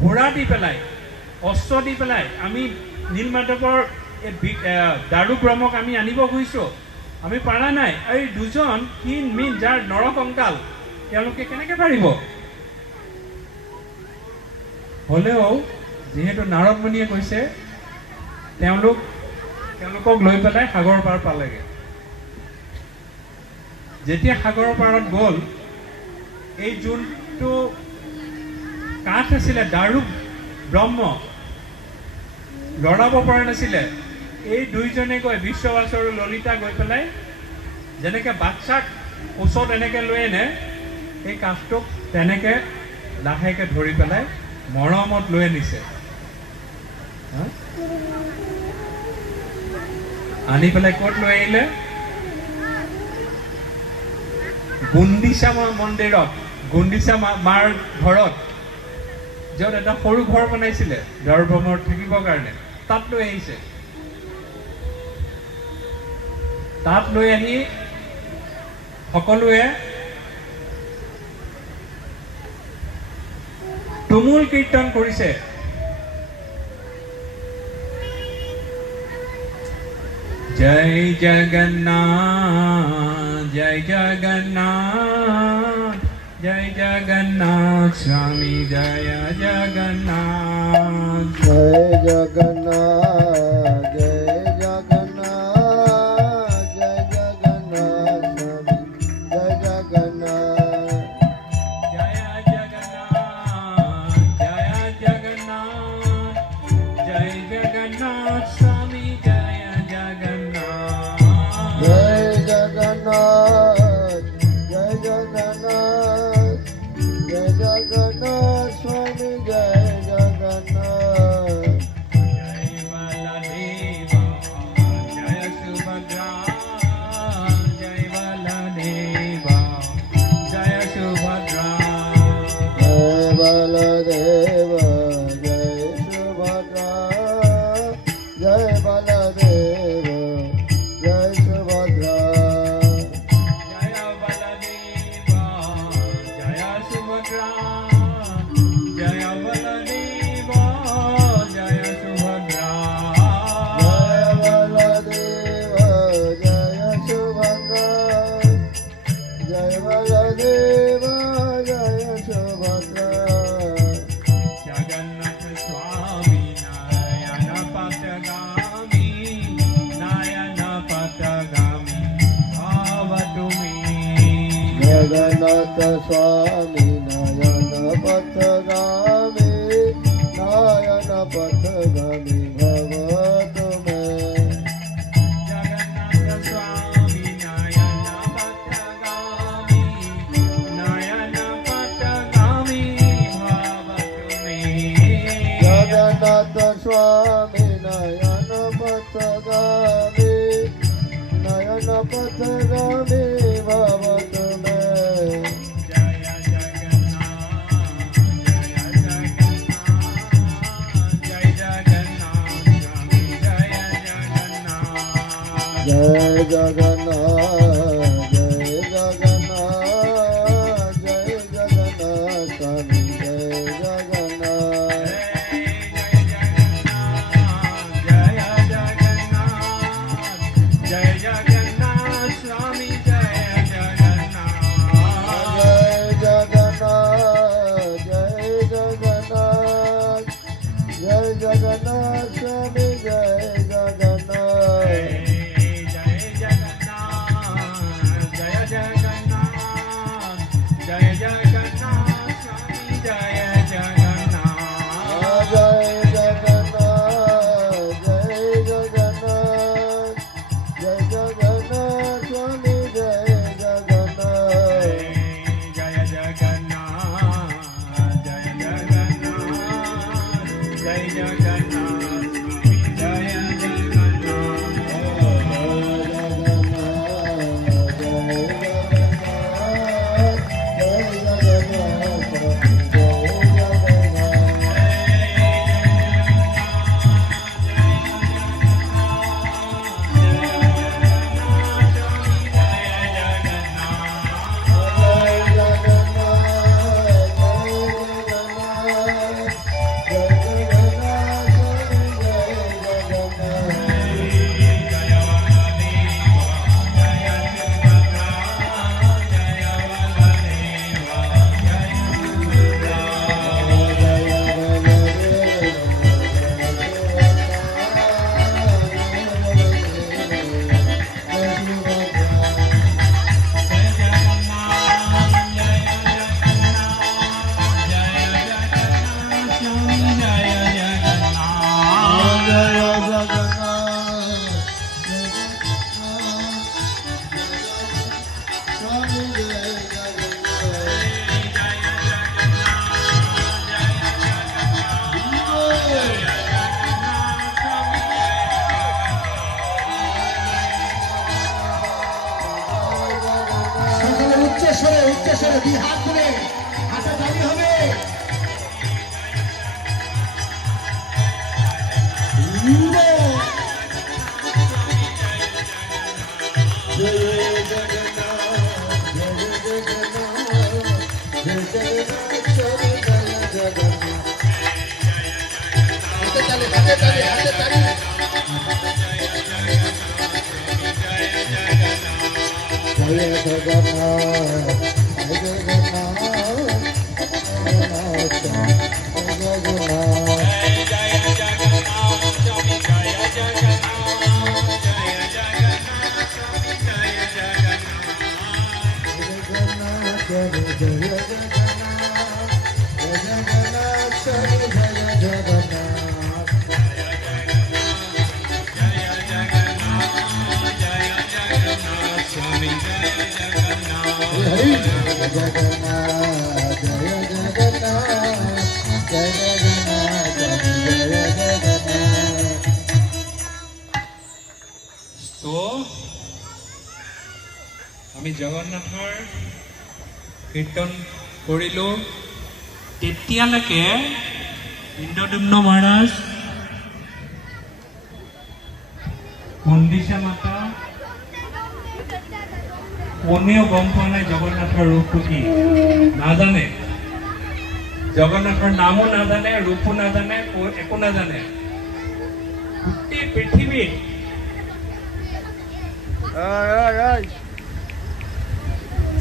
ঘোঁৰা দি পেলাই, অস্ত্ৰ দি পেলাই আমি নীলমাধৱৰ দাৰু ব্ৰহ্মক আমি আনিব খুজিছো, আমি পাৰা নাই। এই দুজন ক্ষীণ মীন যাৰ নৰকংকাল, তেওঁলোকে কেনেকে পাৰিব? হলেও যিহেতু নাৰদ মুনিয়ে কৈছে, তেওঁলোকক লৈ পেলাই সাগৰৰ পাৰ পালেগে। যেতিয়া সাগৰৰ পাৰত গ'ল, এই যোনটো কাঠ আছিলে দাৰু ব্ৰহ্ম, লৰাব পৰা নাছিলে। এই দুইজনে গৈ বিশ্ববসু আৰু ললিতা গৈ পেলাই যেনেকে বাচ্চাক ওচৰত এনেকে লৈ আনে, এই কাঠটোক তেনেকে লাহেকে ধৰি পেলাই মৰমত লৈ আনিছে। আনি পেলাই ক'ত লৈ আহিলে? গুণ্ডিচা মন্দিৰত গুণ্ডিচা মাৰ ঘৰত য'ত এটা সৰু ঘৰ বনাইছিলে গৰ্ভমত থাকিবৰ কাৰণে তাত লৈ আহিছে তাত লৈ আহি সকলোৱে তুমুল কীৰ্তন কৰিছে জয় জগন্নাথ জয় জগন্নাথ জয় জগন্নাথ স্বামী জয় জগন্নাথ জয় জগন্নাথ জয় জগন্নাথ জয় জগন্নাথ স্বামী জয় জগন্নাথ জয় জগন্নাথ জয় জগন্নাথ জয় জগন্নাথ স্বামী জয় জগন্নাথ জয় জগন্নাথ জয় জগন্নাথ জয় জগন্নাথ স্বামী জয় জগন্নাথ জয় বলদেবা জয় সুভদ্রা জয় বলদেবা জয় সুভদ্রা জয় বলদেব জয় সুভদ্রা জয় বলদেব জয় সুভদ্রা জয় বলদেবা জয় সুভদ্রা জয় বলদেবা জয় সুভদ্রা জয় বলদেব জয় সুভদ্রা জয় বলদেব জয় সুভদ্রা জগন্নাথ স্বামী নয়ন পথগামী ভাব তুমি জগন্নাথ স্বামী নয়ন পথগামী ভব তুমে জগন্নাথ স্বামী নয়ন পথগামী ভাব তুমি জগন্নাথ স্বামী নয়ন পথগামী ভব তুমে জয় জগন্নাথ জয় জগন্নাথ স্বামী জয় জগন্নাথ জয় জগন্নাথ জয় জগন্নাথ জয় জগন্নাথ স্বামী জয় জগন্নাথ জয় জগন্নাথ জয় জগন্নাথ স্বামী জয় জগন্নাথ জয় জগন্নাথ জয় জগন্নাথ জয় জগন্নাথ স্বামী জয় জগন্নাথ জয় জগন্নাথ আমি জগন্নাথৰ কীৰ্তন কৰিলোঁ তেতিয়ালৈকে ইন্দ্ৰদুম্ন মহাৰাজ মন্দিশা মাতা কোনেও গম পোৱা নাই জগন্নাথৰ ৰূপটো কি নাজানে জগন্নাথৰ নামো নাজানে ৰূপো নাজানে একো নাজানে গোটেই পৃথিৱীত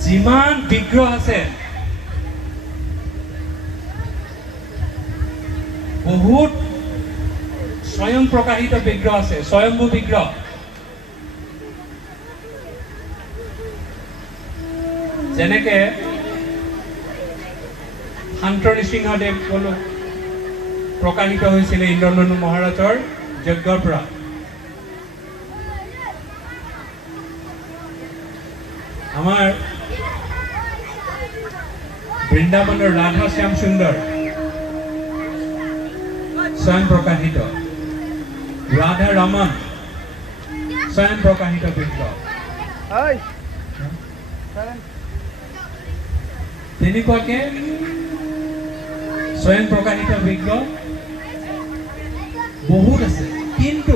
যিমান বিগ্ৰহ আছে বহুত স্বয়ং প্ৰকাশিত বিগ্ৰহ আছে স্বয়ম্ভু বিগ্ৰহ যেনেকে শান্ত নৃসিংহদেৱ বলো প্ৰকাশিত হৈছিলে ইন্দ্ৰদুম্ন মহাৰাজৰ যজ্ঞৰ পৰা আমাৰ বৃন্দাবনৰ ৰাধা শ্যাম সুন্দৰ স্বয়ং প্ৰকাশিত ৰাধা ৰমন স্বয়ং প্ৰকাশিত বিগ্ৰহ তেনেকুৱাকে স্বয়ং প্ৰকাশিত বিগ্ৰহ বহুত আছে কিন্তু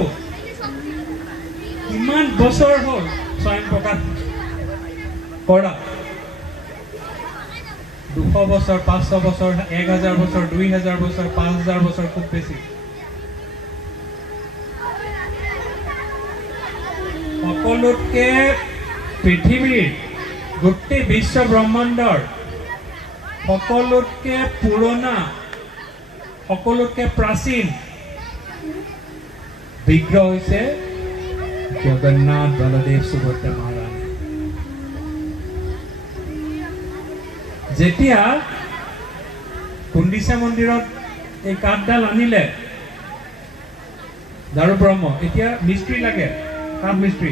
কিমান বছৰ হ'ল স্বয়ং প্ৰকাশ কৰা 200 বছৰ 500 বছৰ 1000 বছৰ 2000 বছৰ 5000 বছৰ খুব বেছি সকলোতকে পৃথিৱীৰ গোটেই বিশ্ব ব্ৰহ্মাণ্ডৰ সকলোতকে পুৰণা সকলোতকে প্ৰাচীন বিগ্ৰহ হৈছে জগন্নাথ বলদেৱ সুভদ্ৰা মহাৰাজ যেতিয়া কুণ্ডিচা মন্দিৰত এই কাঠডাল আনিলে দাৰু ব্ৰহ্ম এতিয়া মিস্ত্ৰী লাগে কাঠ মিস্ত্ৰী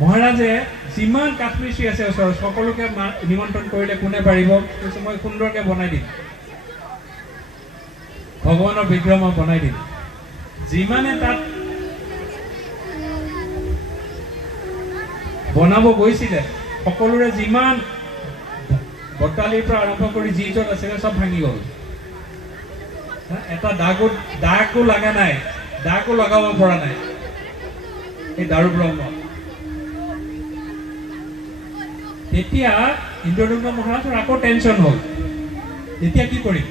মহাৰাজে যিমান কাঠ মিস্ত্ৰী আছে ওচৰত সকলোকে নিমন্ত্ৰণ কৰিলে কোনে পাৰিব কৈছে মই সুন্দৰকে বনাই দিম ভগৱানৰ বিগ্ৰহ মই বনাই দিম যিমানে তাত বনাব গৈছিলে সকলোৰে যিমান বটালিৰ পৰা আৰম্ভ কৰি যি য'ত আছিলে সব ভাঙি গ'ল এটা দাগো লগা নাই দাগো লগাব পৰা নাই এই দাৰু ব্ৰহ্ম তেতিয়া ইন্দ্ৰদুম্ন মহাৰাজৰ আকৌ টেনচন হ'ল এতিয়া কি কৰিম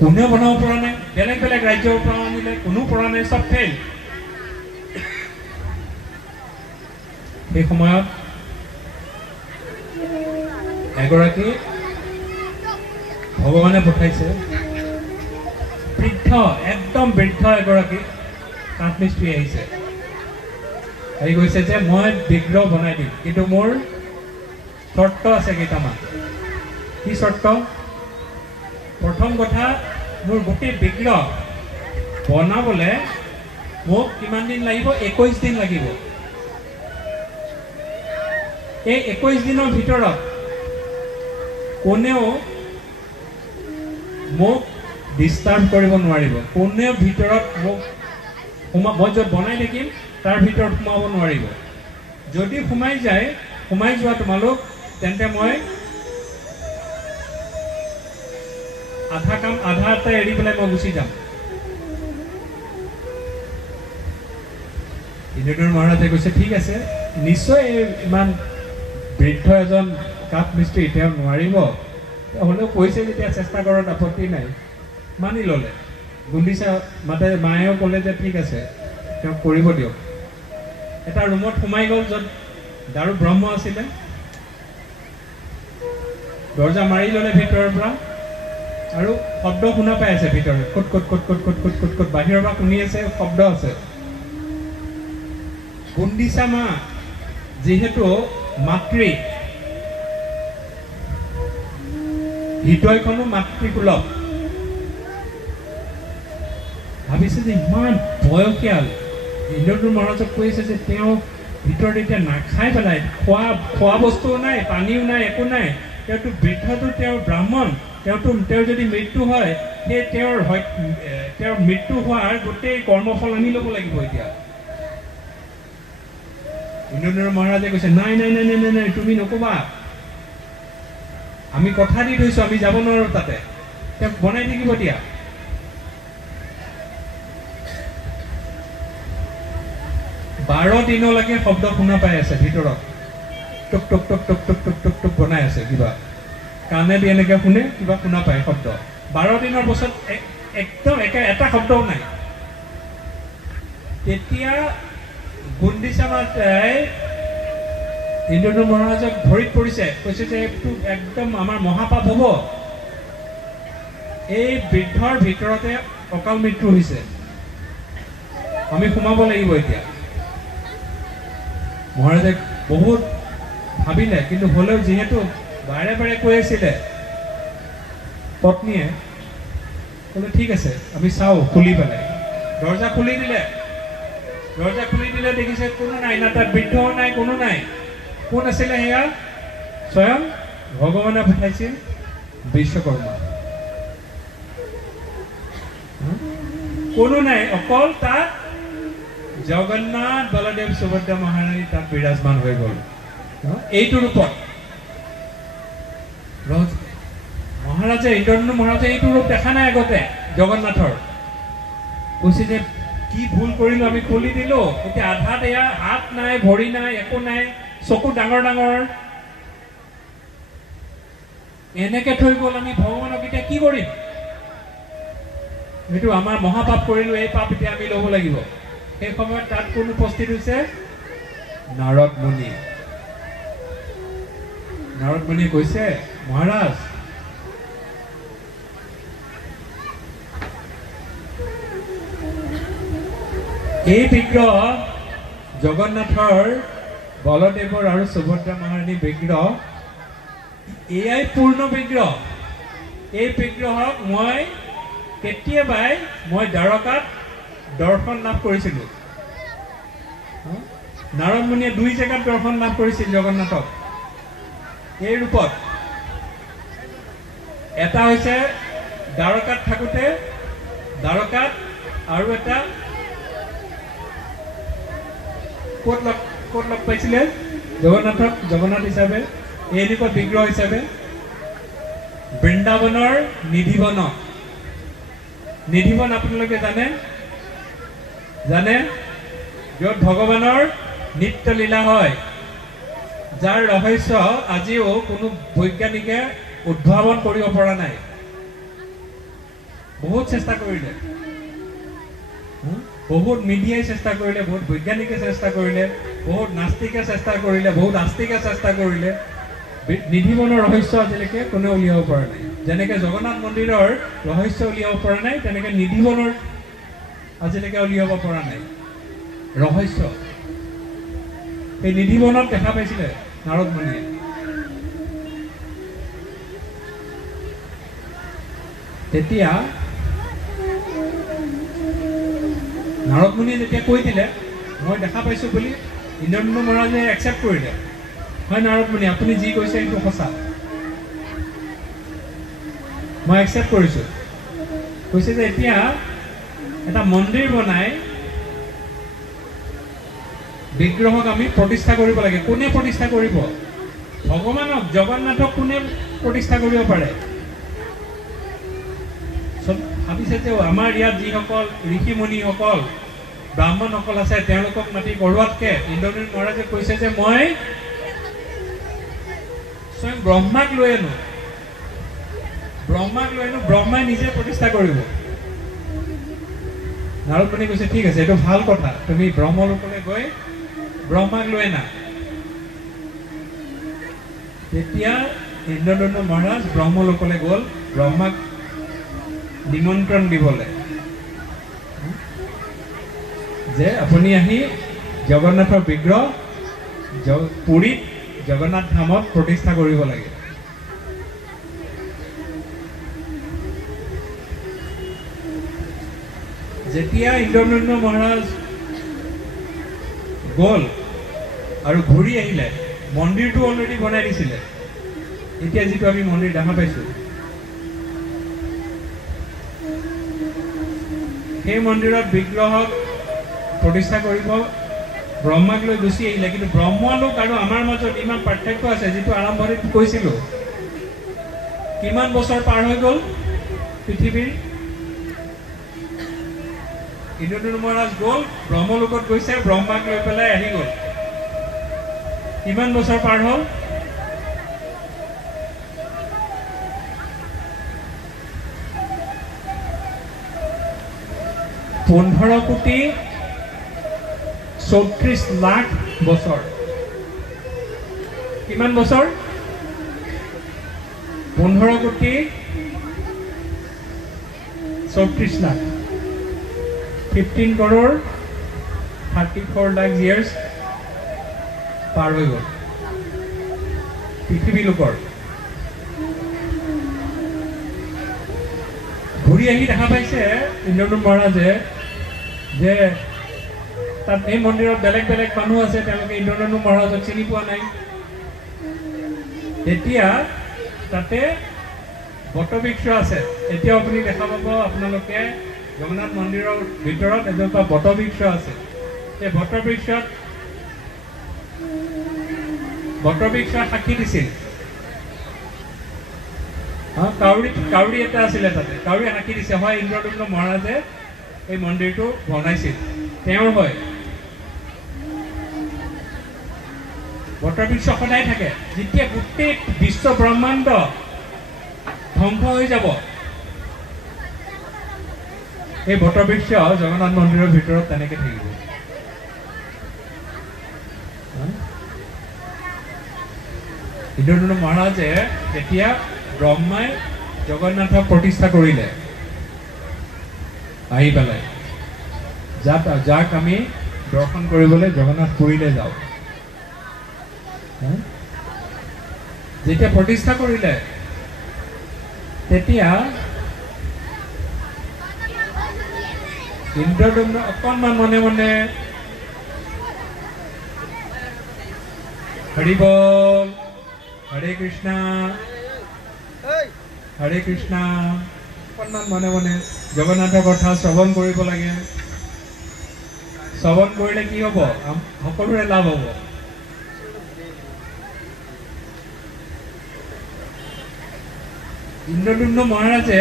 কোনেও বনাব পৰা নাই বেলেগ বেলেগ ৰাজ্যৰ পৰা আনিলে কোনো পৰা নাই সব ফেইল সেই সময়ত এগৰাকী ভগৱানে পঠাইছে বৃদ্ধ একদম বৃদ্ধ এগৰাকী কাঠ মিস্ত্ৰী আহিছে আহি কৈছে যে মই বিগ্ৰহ বনাই দিম কিন্তু মোৰ চৰ্ত আছে কেইটামান কি চৰ্ত প্ৰথম কথা মোৰ গোটেই বিগ্ৰহ বনাবলে মোক কিমান দিন লাগিব 21 দিন লাগিব এই 21 দিনৰ ভিতৰত কোনেও মোক ডিস্টাৰ্ব কৰিব নোৱাৰিব কোনেও ভিতৰত মোক মই য'ত বনাই থাকিম তাৰ ভিতৰত সোমাব নোৱাৰিব যদি সোমাই যোৱা তোমালোক তেন্তে মই আধা কাম আধা এটা এৰি পেলাই মই গুচি যাম ইন্দ্ৰদুম্ন মহাৰাজে কৈছে ঠিক আছে নিশ্চয় ইমান বৃদ্ধ এজন কাঠ মিস্ত্ৰী তেওঁ নোৱাৰিব হ'লেও কৈছে যেতিয়া চেষ্টা কৰাত আপত্তি নাই মানি ল'লে গুণ্ডিচা মায়েও ক'লে যে ঠিক আছে তেওঁক কৰিব দিয়ক এটা ৰুমত সোমাই গ'ল য'ত দাৰু ব্ৰহ্ম আছিলে দৰ্জা মাৰি ল'লে ভিতৰৰ পৰা আৰু শব্দ শুনা পাই আছে ভিতৰত কট কট কট কট কট কট কট কট বাহিৰৰ পৰা শুনি আছে শব্দ আছে গুণ্ডিচা মা যিহেতু মাতৃ হৃদয়খনো মাতৃসুলভ ভাবিছে যে ইমান বয়সীয়াল ইন্দ্ৰদূত মহাৰাজক কৈ আছে যে তেওঁ ভিতৰত এতিয়া নাখাই পেলাই খোৱা বস্তুও নাই পানীও নাই একো নাই তেওঁতো বৃদ্ধটো তেওঁৰ ব্ৰাহ্মণ তেওঁৰ যদি মৃত্যু হয় সেই তেওঁৰ মৃত্যু হোৱাৰ গোটেই কৰ্মফল আমি ল'ব লাগিব এতিয়া ইন্দ্ৰদূত মহাৰাজে কৈছে নাই নাই নাই নাই নাই তুমি নকবা আমি কথা দি থৈছো আমি যাব নোৱাৰো তাতে তেওঁক বনাই থাকিব দিয়া 12 দিনলৈকে শব্দ শুনা পাই আছে ভিতৰত টক টক টক টক টক টক টক টক বনাই আছে কিবা কানে দি এনেকৈ শুনে কিবা শুনা পায় শব্দ 12 দিনৰ পাছত একদম এটা শব্দও নাই তেতিয়া গুণ্ডিচা মাতাই ইন্দ্ৰদূত মহাৰাজক ভৰিত পৰিছে কৈছে যে এইটো একদম আমাৰ মহাপাপ হ'ব এই বৃদ্ধৰ ভিতৰতে অকাল মৃত্যু হৈছে আমি সোমাব লাগিব এতিয়া মহাৰাজে বহুত ভাবিলে কিন্তু হ'লেও যিহেতু বাৰে বাৰে কৈ আছিলে পত্নীয়ে ক'লে ঠিক আছে আমি চাওঁ খুলি পেলাই দৰ্জা খুলি দিলে দেখিছে কোনো নাই না তাত বৃদ্ধও নাই কোনো নাই কোন আছিলে সেয়া স্বয়ং ভগৱানে পঠাইছিল বিশ্বকৰ্মা কোনো নাই অকল তাত জগন্নাথ বলদেৱ সুভদ্ৰা মহাৰাণী তাত বিৰাজমান হৈ গ'ল এইটো ৰূপত মহাৰাজে ইন্দ্ৰদূত মহাৰাজে এইটো ৰূপ দেখা নাই আগতে জগন্নাথৰ কৈছে যে কি ভুল কৰিলো আমি খুলি দিলো এতিয়া আধাত এয়া হাত নাই ভৰি নাই একো নাই চকু ডাঙৰ ডাঙৰ এনেকে থৈ গ'ল আমি ভগৱানক এতিয়া কি কৰিম এইটো আমাৰ মহাপাপ কৰিলো এই পাপ এতিয়া আমি ল'ব লাগিব সেই সময়ত তাত কোন উপস্থিত হৈছে নাৰদ মুনি কৈছে মহাৰাজ এই বিগ্ৰহ জগন্নাথৰ বলদেৱৰ আৰু সুভদ্ৰা মহাৰাণী বিগ্ৰহ এয়াই পূৰ্ণ বিগ্ৰহ এই বিগ্ৰহক মই কেতিয়াবাই মই দ্বাৰকাত দৰ্শন লাভ কৰিছিলোঁ নাৰদ মুনিয়ে 2 জেগাত দৰ্শন লাভ কৰিছিল জগন্নাথক এই ৰূপত এটা হৈছে দ্বাৰকাত থাকোঁতে দ্বাৰকাত আৰু এটা ক'ত লগ পাইছিলে জগন্নাথ হিচাপে এই ৰূপত বিগ্ৰহ হিচাপে বৃন্দাবনৰ নিধিবন আপোনালোকে জানে য'ত ভগৱানৰ নিত্য লীলা হয় যাৰ ৰহস্য আজিও কোনো বৈজ্ঞানিকে উদ্ভাৱন কৰিব পৰা নাই বহুত চেষ্টা কৰিলে বহুত মিডিয়াই চেষ্টা কৰিলে বহুত বৈজ্ঞানিকে চেষ্টা কৰিলে বহুত নাস্তিকে চেষ্টা কৰিলে বহুত আস্তিকে চেষ্টা কৰিলে নিধিবনৰ ৰহস্য আজিলৈকে কোনেও উলিয়াব পৰা নাই যেনেকৈ জগন্নাথ মন্দিৰৰ ৰহস্য উলিয়াব পৰা নাই তেনেকৈ নিধিবনৰ আজিলৈকে উলিয়াব পৰা নাই ৰহস্য এই নিধিবনত দেখা পাইছিলে নাৰদ মুনিয়ে তেতিয়া নাৰদ মুনিয়ে যেতিয়া কৈ দিলে মই দেখা পাইছোঁ বুলি ইন্দ্ৰদূত মহাৰাজে একচেপ্ট কৰিলে হয় নাৰদ মুনি আপুনি যি কৈছে সেইটো সঁচা মই একচেপ্ট কৰিছোঁ কৈছে যে এতিয়া এটা মন্দিৰ বনাই বিগ্ৰহক আমি প্ৰতিষ্ঠা কৰিব লাগে কোনে প্ৰতিষ্ঠা কৰিব ভগৱানক জগন্নাথক কোনে প্ৰতিষ্ঠা কৰিব পাৰে ভাবিছে যে আমাৰ ইয়াত যিসকল ঋষি মুনিসকল ব্ৰাহ্মণসকল আছে তেওঁলোকক মাতি কৰোৱাতকৈ ইন্দ্ৰদূত মহাৰাজে কৈছে যে মই স্বয়ং ব্ৰহ্মাক লৈ আনো, ব্ৰহ্মাই নিজে প্ৰতিষ্ঠা কৰিব। নাৰদ মুনি কৈছে ঠিক আছে, এইটো ভাল কথা, তুমি ব্ৰহ্মলোকলৈ গৈ ব্ৰহ্মাক লৈ আনা। তেতিয়া ইন্দ্ৰদম্ন মহাৰাজ ব্ৰহ্মলোকলৈ গ'ল ব্ৰহ্মাক নিমন্ত্ৰণ দিবলৈ, যে আপুনি আহি জগন্নাথৰ বিগ্ৰহ পুৰীত জগন্নাথ ধামত প্ৰতিষ্ঠা কৰিব লাগে। যেতিয়া ইন্দ্ৰদম্ন মহাৰাজ গ'ল আৰু ঘূৰি আহিলে, মন্দিৰটো অলৰেডি বনাই দিছিলে। এতিয়া যিটো আমি মন্দিৰ দেখা পাইছো, সেই মন্দিৰত বিগ্ৰহক প্ৰতিষ্ঠা কৰিব ব্ৰহ্মাক লৈ গুচি আহিলে। কিন্তু ব্ৰহ্মলোক আৰু আমাৰ মাজত ইমান পাৰ্থক্য আছে, যিটো আৰম্ভণিত কৈছিলো। কিমান বছৰ পাৰ হৈ গ'ল পৃথিৱীৰ? ইন্দ্ৰদম্ন মহাৰাজ গ'ল, ব্ৰহ্মলোকত গৈছে, ব্ৰহ্মাক লৈ পেলাই আহি গ'ল। কিমান বছৰ পাৰ হ'ল? $15,34,00,000 বছৰ। কিমান বছৰ? 15,34,00,000 15 crore 34 lakh years পাৰ হৈ গ'ল পৃথিৱী লোকৰ। ঘূৰি আহি দেখা পাইছে ইন্দ্ৰদম্ন মহাৰাজে যে তাত এই মন্দিৰত বেলেগ বেলেগ মানুহ আছে, তেওঁলোকে ইন্দ্ৰদম্ন মহাৰাজক চিনি পোৱা নাই। এতিয়া তাতে বটবৃক্ষ আছে। এতিয়াও আপুনি দেখা পাব, আপোনালোকে জগন্নাথ মন্দিৰৰ ভিতৰত এজোপা বটবৃক্ষ আছে। সেই বটবৃক্ষ সাক্ষী দিছিল। কাউৰী এটা আছিলে তাতে, কাউৰীয়ে সাক্ষী দিছে, হয় ইন্দ্ৰদম্ন মহাৰাজে এই মন্দিৰটো বনাইছিল, তেওঁৰ হয়। বটবৃক্ষ সদায় থাকে। যেতিয়া গোটেই বিশ্ব ব্ৰহ্মাণ্ড ধ্বংস হৈ যাব, এই বটবৃক্ষ জগন্নাথ মন্দিৰৰ ভিতৰত তেনেকে থাকিব। ইন্দ্ৰদম্ন মহাৰাজে যেতিয়া ব্ৰহ্মাই জগন্নাথক প্ৰতিষ্ঠা কৰিলে, আহি পেলাই যাক আমি দৰ্শন কৰিবলৈ জগন্নাথ পুৰীলৈ যাওঁ, যেতিয়া প্ৰতিষ্ঠা কৰিলে, তেতিয়া ইন্দ্ৰদম্ন অকণমান মনে মনে হৰি বল, হৰে কৃষ্ণ অকণমান মনে মনে জগন্নাথৰ কথা শ্ৰৱণ কৰিব লাগে। শ্ৰৱণ কৰিলে কি হ'ব? সকলোৰে লাভ হ'ব। ইন্দ্ৰদম্ন মহাৰাজে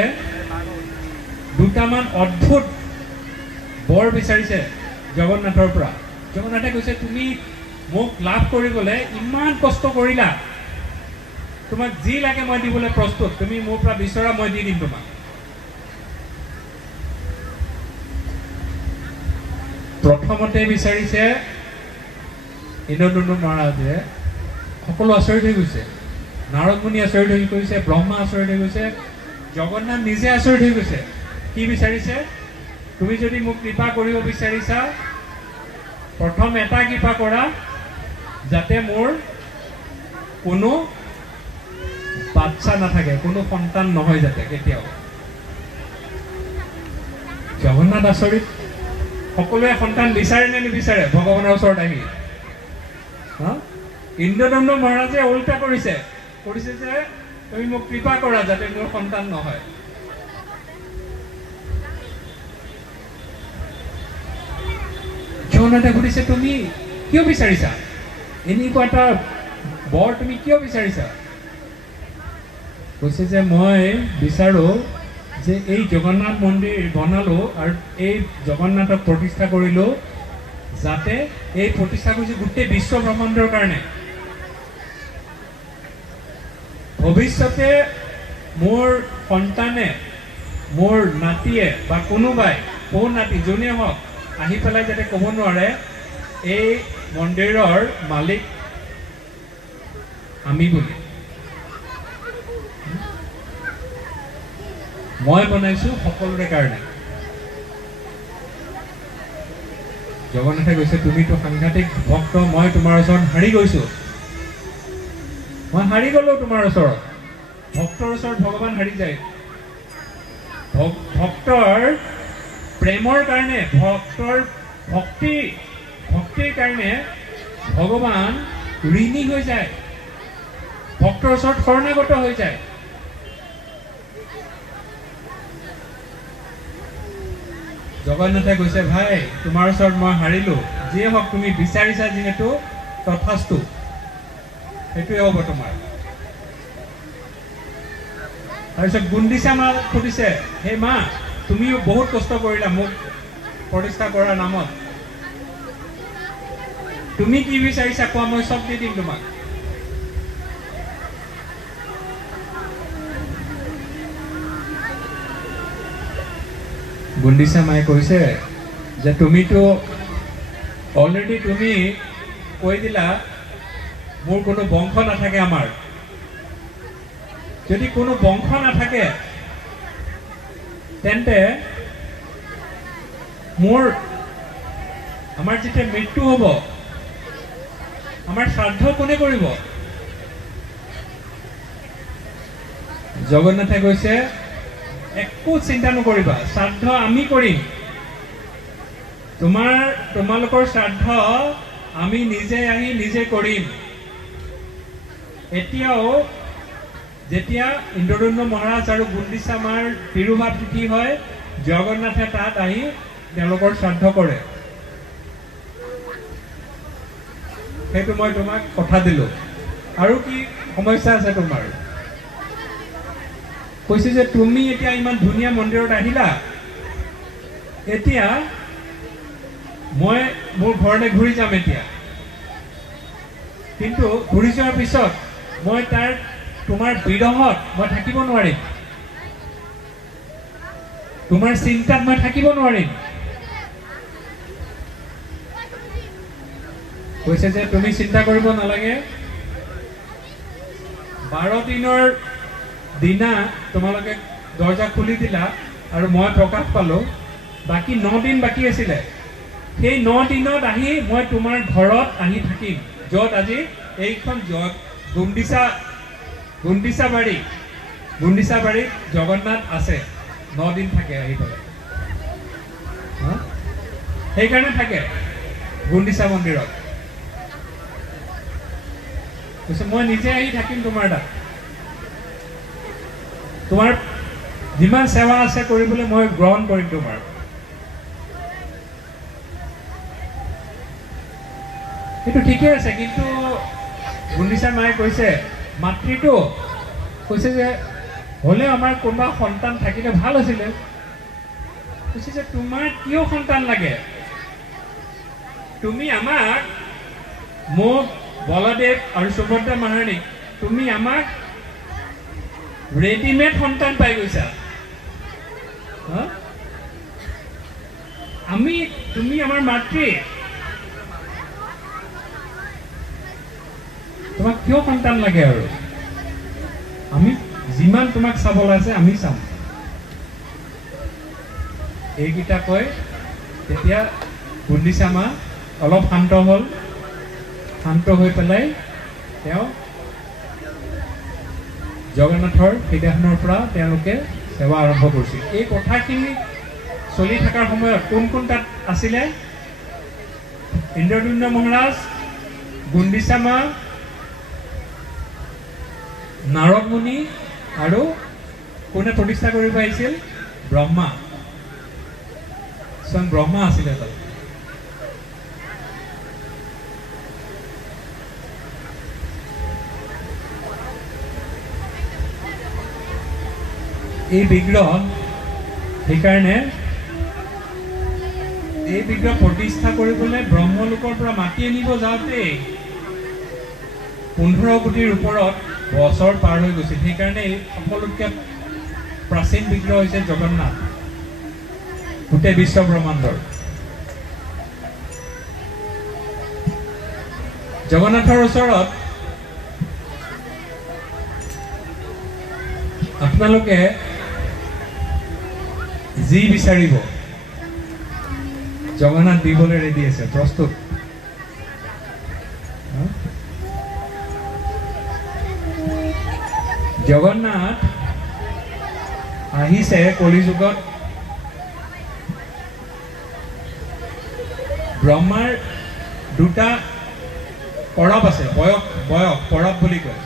দুটামান অদ্ভুত বৰ বিচাৰিছে জগন্নাথৰ পৰা। জগন্নাথে কৈছে, তুমি মোক লাভ কৰিবলৈ ইমান কষ্ট কৰিলা, তোমাক যি লাগে মই দিবলৈ প্ৰস্তুত, তুমি মোৰ পৰা বিচৰা মই দি দিম তোমাক। প্ৰথমতে বিচাৰিছে ইন্দ্ৰদম্ন মহাৰাজে, সকলো আচৰিত হৈ গৈছে। নাৰদ মুনি আচৰিত হৈ গৈছে, ব্ৰহ্মা আচৰিত হৈ গৈছে, জগন্নাথ নিজে আচৰিত হৈ গৈছে। কি বিচাৰিছে? তুমি যদি মোক কৃপা কৰিব বিচাৰিছা, প্ৰথম এটা কৃপা কৰা, যাতে মোৰ কোনো বাচ্চা নাথাকে, কোনো সন্তান নহয় যাতে কেতিয়াও। জগন্নাথ আচৰিত। সকলোৱে সন্তান বিচাৰে নে নিবিচাৰে ভগৱানৰ ওচৰত আহি? ইন্দ্ৰদম্ন মহাৰাজে উল্টা কৰিছে যে তুমি মোক কৃপা কৰা যাতে মোৰ সন্তান নহয়। জগন্নাথে সুধিছে, তুমি কিয় বিচাৰিছা এনেকুৱা এটা বৰ, তুমি কিয় বিচাৰিছা? কৈছে যে মই বিচাৰো যে এই জগন্নাথ মন্দিৰ বনালো আৰু এই জগন্নাথক প্ৰতিষ্ঠা কৰিলো, যাতে এই প্ৰতিষ্ঠা কৰিছে গোটেই বিশ্ব ব্ৰহ্মাণ্ডৰ কাৰণে। ভৱিষ্যতে মোৰ সন্তানে মোৰ নাতিয়ে বা কোনোবাই পৌ নাতি যোনে হওক আহি পেলাই যাতে ক'ব নোৱাৰে এই মন্দিৰৰ মালিক আমি বুলি। মই বনাইছোঁ সকলোৰে কাৰণে। জগন্নাথে কৈছে তুমিতো সাংঘাতিক ভক্ত, মই তোমাৰ ওচৰত হাৰি গৈছোঁ। মই হাৰি গ'লো তোমাৰ ওচৰত। ভক্তৰ ওচৰত ভগৱান হাৰি যায়। ভক্তৰ প্ৰেমৰ কাৰণে, ভক্তৰ ভক্তিৰ কাৰণে ভগৱান ঋণী হৈ যায়, ভক্তৰ ওচৰত শৰণাগত হৈ যায়। জগন্নাথে কৈছে ভাই তোমাৰ ওচৰত মই হাৰিলোঁ, যিয়ে হওক তুমি বিচাৰিছা যিহেতু তথাস্তু, সেইটোৱে হ'ব তোমাৰ। তাৰপিছত গুণ্ডিচা মাক সুধিছে, হে মা তুমিও বহুত কষ্ট কৰিলা মোক প্ৰতিষ্ঠা কৰাৰ নামত, তুমি কি বিচাৰিছা কোৱা, মই চব দি দিম তোমাক। গুণ্ডিচা মায়ে কৈছে যে তুমিতো অলৰেডি তুমি কৈ দিলা মোৰ কোনো বংশ নাথাকে। আমাৰ যদি কোনো বংশ নাথাকে তেন্তে আমাৰ যেতিয়া মৃত্যু হ'ব আমাৰ শ্ৰাদ্ধ কোনে কৰিব? জগন্নাথে কৈছে একো চিন্তা নকৰিবা, শ্ৰাদ্ধ আমি কৰিম। তোমালোকৰ শ্ৰাদ্ধ আমি নিজে আহি নিজে কৰিম। এতিয়াও যেতিয়া ইন্দ্ৰদম্ন মহাৰাজ আৰু গুণ্ডিচা মাৰ তিৰুভাৱ তিথি হয়, জগন্নাথে তাত আহি তেওঁলোকৰ শ্ৰাদ্ধ কৰে। সেইটো মই তোমাক কথা দিলো। আৰু কি সমস্যা আছে তোমাৰ? কৈছে যে তুমি এতিয়া ইমান ধুনীয়া মন্দিৰত আহিলা, এতিয়া মই মোৰ ঘৰলৈ ঘূৰি যাম এতিয়া, কিন্তু ঘূৰি যোৱাৰ পিছত মই তোমাৰ বিৰহত মই থাকিব নোৱাৰিম, তোমাৰ চিন্তাত মই থাকিব নোৱাৰিম। কৈছে যে তুমি চিন্তা কৰিব নালাগে, 12 দিনৰ দিনা তোমালোকে দৰ্জা খুলি দিলা আৰু মই প্ৰকাশ পালোঁ, বাকী 9 দিন বাকী আছিলে। সেই 9 দিনত আহি মই তোমাৰ ঘৰত আহি থাকিম, য'ত আজি এইখন গুণ্ডিচা বাৰীত জগন্নাথ আছে। 9 দিন থাকে আহি পেলাই, সেইকাৰণে থাকে গুণ্ডিচা মন্দিৰত। কৈছে মই নিজে আহি থাকিম তোমাৰ তাত, তোমাৰ যিমান সেৱা আছে কৰিবলৈ মই গ্ৰহণ কৰিম তোমাৰ। সেইটো ঠিকে আছে, কিন্তু গুণ্ডিচা মায়ে কৈছে মাতৃটো কৈছে যে হ'লেও আমাৰ কোনোবা সন্তান থাকিলে ভাল আছিলে। কৈছে যে তোমাৰ কিয় সন্তান লাগে? তুমি আমাক, মোক বলদেৱ আৰু সুভদ্ৰা মহাৰাণীক তুমি আমাক ৰেডিমেড সন্তান পাই গৈছা। তুমি আমাৰ মাতৃ, তোমাক কিয় সন্তান লাগে? আৰু আমি যিমান তোমাক চাবলৈ আছে আমি চাম। এইকেইটা কৈ তেতিয়া গুণ্ডিচা মা অলপ শান্ত হ'ল। শান্ত হৈ পেলাই তেওঁ জগন্নাথৰ সিদিনাখনৰ পৰা তেওঁলোকে সেৱা আৰম্ভ কৰিছিল। এই কথাখিনি চলি থকাৰ সময়ত কোন কোন তাত আছিলে? ইন্দ্ৰদম্ন মহাৰাজ, গুণ্ডিচা মা, নাৰদ মুনি আৰু কোনে প্ৰতিষ্ঠা কৰিব আহিছিল? ব্ৰহ্মা। স্বয়ং ব্ৰহ্মা আছিলে তাত। এই বিগ্ৰহ, সেইকাৰণে এই বিগ্ৰহ প্ৰতিষ্ঠা কৰিবলৈ ব্ৰহ্মলোকৰ পৰা মাতি আনিব যাওঁতে 15 কোটিৰ ওপৰত বছৰ পাৰ হৈ গৈছিল। সেইকাৰণে সকলোতকৈ প্ৰাচীন বিগ্ৰহ হৈছে জগন্নাথ গোটেই বিশ্ব ব্ৰহ্মাণ্ডৰ। জগন্নাথৰ ওচৰত আপোনালোকে যি বিচাৰিব জগন্নাথ দিবলৈ ৰেডি আছে, প্ৰস্তুত। জগন্নাথ আহিছে কলিযুগত। ব্ৰহ্মাৰ দুটা পৰৱ আছে, বয়স পৰৱ বুলি কয়।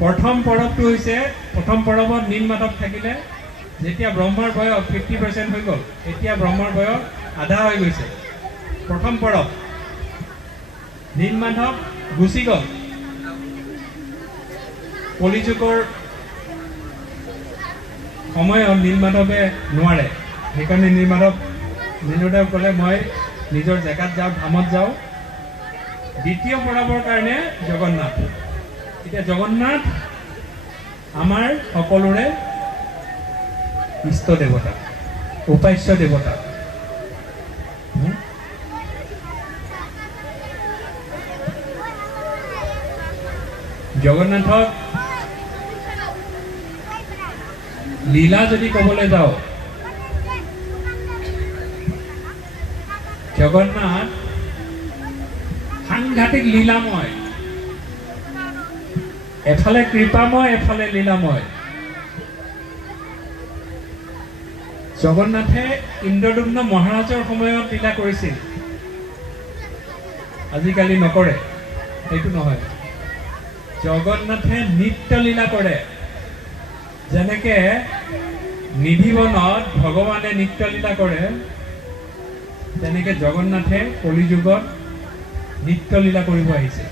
প্ৰথম পৰৱটো হৈছে, প্ৰথম পৰৱত নীলমাধৱ থাকিলে। যেতিয়া ব্ৰহ্মাৰ বয়স 50% হৈ গ'ল, এতিয়া ব্ৰহ্মাৰ বয়স আধা হৈ গৈছে। প্ৰথম পৰৱ নীলমাধৱ গুচি গ'ল। কলিযুগৰ সময়ত নীলমাধৱে নোৱাৰে, সেইকাৰণে নীলমাধৱ ক'লে মই নিজৰ জেগাত যাওঁ, ধামত যাওঁ। দ্বিতীয় পৰৱৰ কাৰণে জগন্নাথ। এতিয়া জগন্নাথ আমাৰ সকলোৰে ইষ্ট দেৱতা, উপাস্য দেৱতা। জগন্নাথক লীলা যদি ক'বলৈ যাওঁ, জগন্নাথ সাংঘাতিক লীলাময়, এফালে কৃপাময় এফালে লীলাময়। জগন্নাথে ইন্দ্ৰদুম্ন মহাৰাজৰ সময়ত লীলা কৰিছিল, আজিকালি নকৰে, সেইটো নহয়। জগন্নাথে নিত্য লীলা কৰে। যেনেকে নিধিবনত ভগৱানে নিত্য লীলা কৰে, তেনেকে জগন্নাথে কলিযুগত নিত্য লীলা কৰিব আহিছে।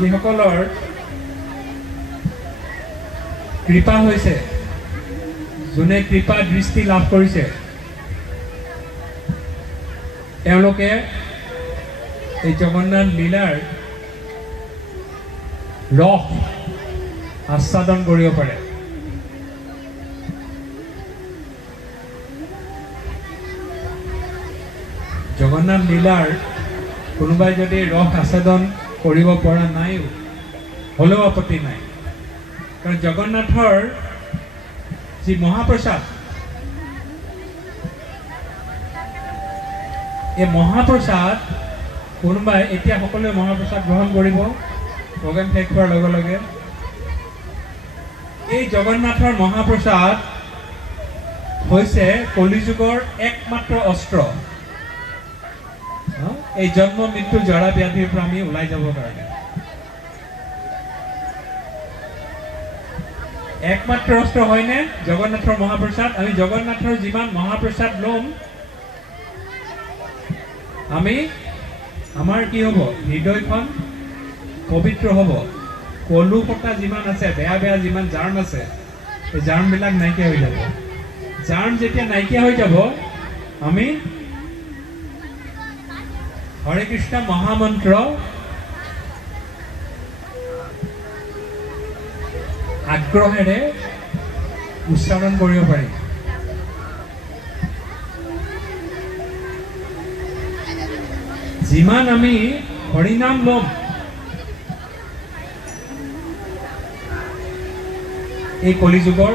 যিসকলৰ কৃপা হৈছে, যোনে কৃপা দৃষ্টি লাভ কৰিছে, তেওঁলোকে এই জগন্নাথ লীলাৰ ৰস আস্বাদন কৰিব পাৰে। জগন্নাথ লীলাৰ কোনোবাই যদি ৰস আস্বাদন কৰিব পৰা নাইও, হ'লেও আপত্তি নাই। কাৰণ জগন্নাথৰ যি মহাপ্ৰসাদ, এই মহাপ্ৰসাদ কোনোবাই, এতিয়া সকলোৱে মহাপ্ৰসাদ গ্ৰহণ কৰিব প্ৰগ্ৰেম শেষ হোৱাৰ লগে লগে। এই জগন্নাথৰ মহাপ্ৰসাদ হৈছে কলিযুগৰ একমাত্ৰ অস্ত্ৰ, এই জন্ম মৃত্যু জৰা ব্যাধিৰ পৰা আমি ওলাই যাবৰ কাৰণে। একমাত্ৰ অস্ত্ৰ হয়নে জগন্নাথৰ মহাপ্ৰসাদ? আমি জগন্নাথৰ যিমান মহাপ্ৰসাদ ল'ম, আমাৰ কি হ'ব? হৃদয়খন পবিত্ৰ হ'ব। কলু ফটা যিমান আছে, বেয়া বেয়া যিমান জাৰ্ম আছে, এই জাৰ্মবিলাক নাইকিয়া হৈ যাব। জাৰ্ম যেতিয়া নাইকিয়া হৈ যাব, আমি হৰে কৃষ্ণ মহামন্ত্ৰ আগ্ৰহেৰে উচ্চাৰণ কৰিব পাৰিম। যিমান আমি হৰিনাম ল'ম, এই কলিযুগৰ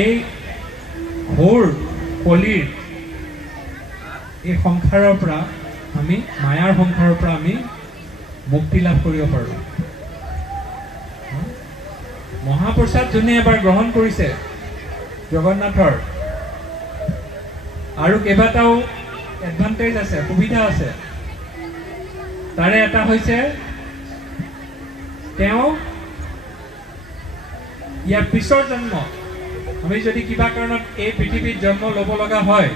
এই ঘোৰ কলিৰ এই সংসাৰৰ পৰা আমি, মায়াৰ সংসাৰৰ পৰা আমি মুক্তি লাভ কৰিব পাৰোঁ। মহাপ্ৰসাদ যোনে এবাৰ গ্ৰহণ কৰিছে জগন্নাথৰ, আৰু কেইবাটাও এডভান্টেজ আছে, সুবিধা আছে। তাৰে এটা হৈছে, তেওঁ ইয়াৰ পিছৰ জন্ম, আমি যদি কিবা কাৰণত এই পৃথিৱীত জন্ম ল'ব লগা হয়,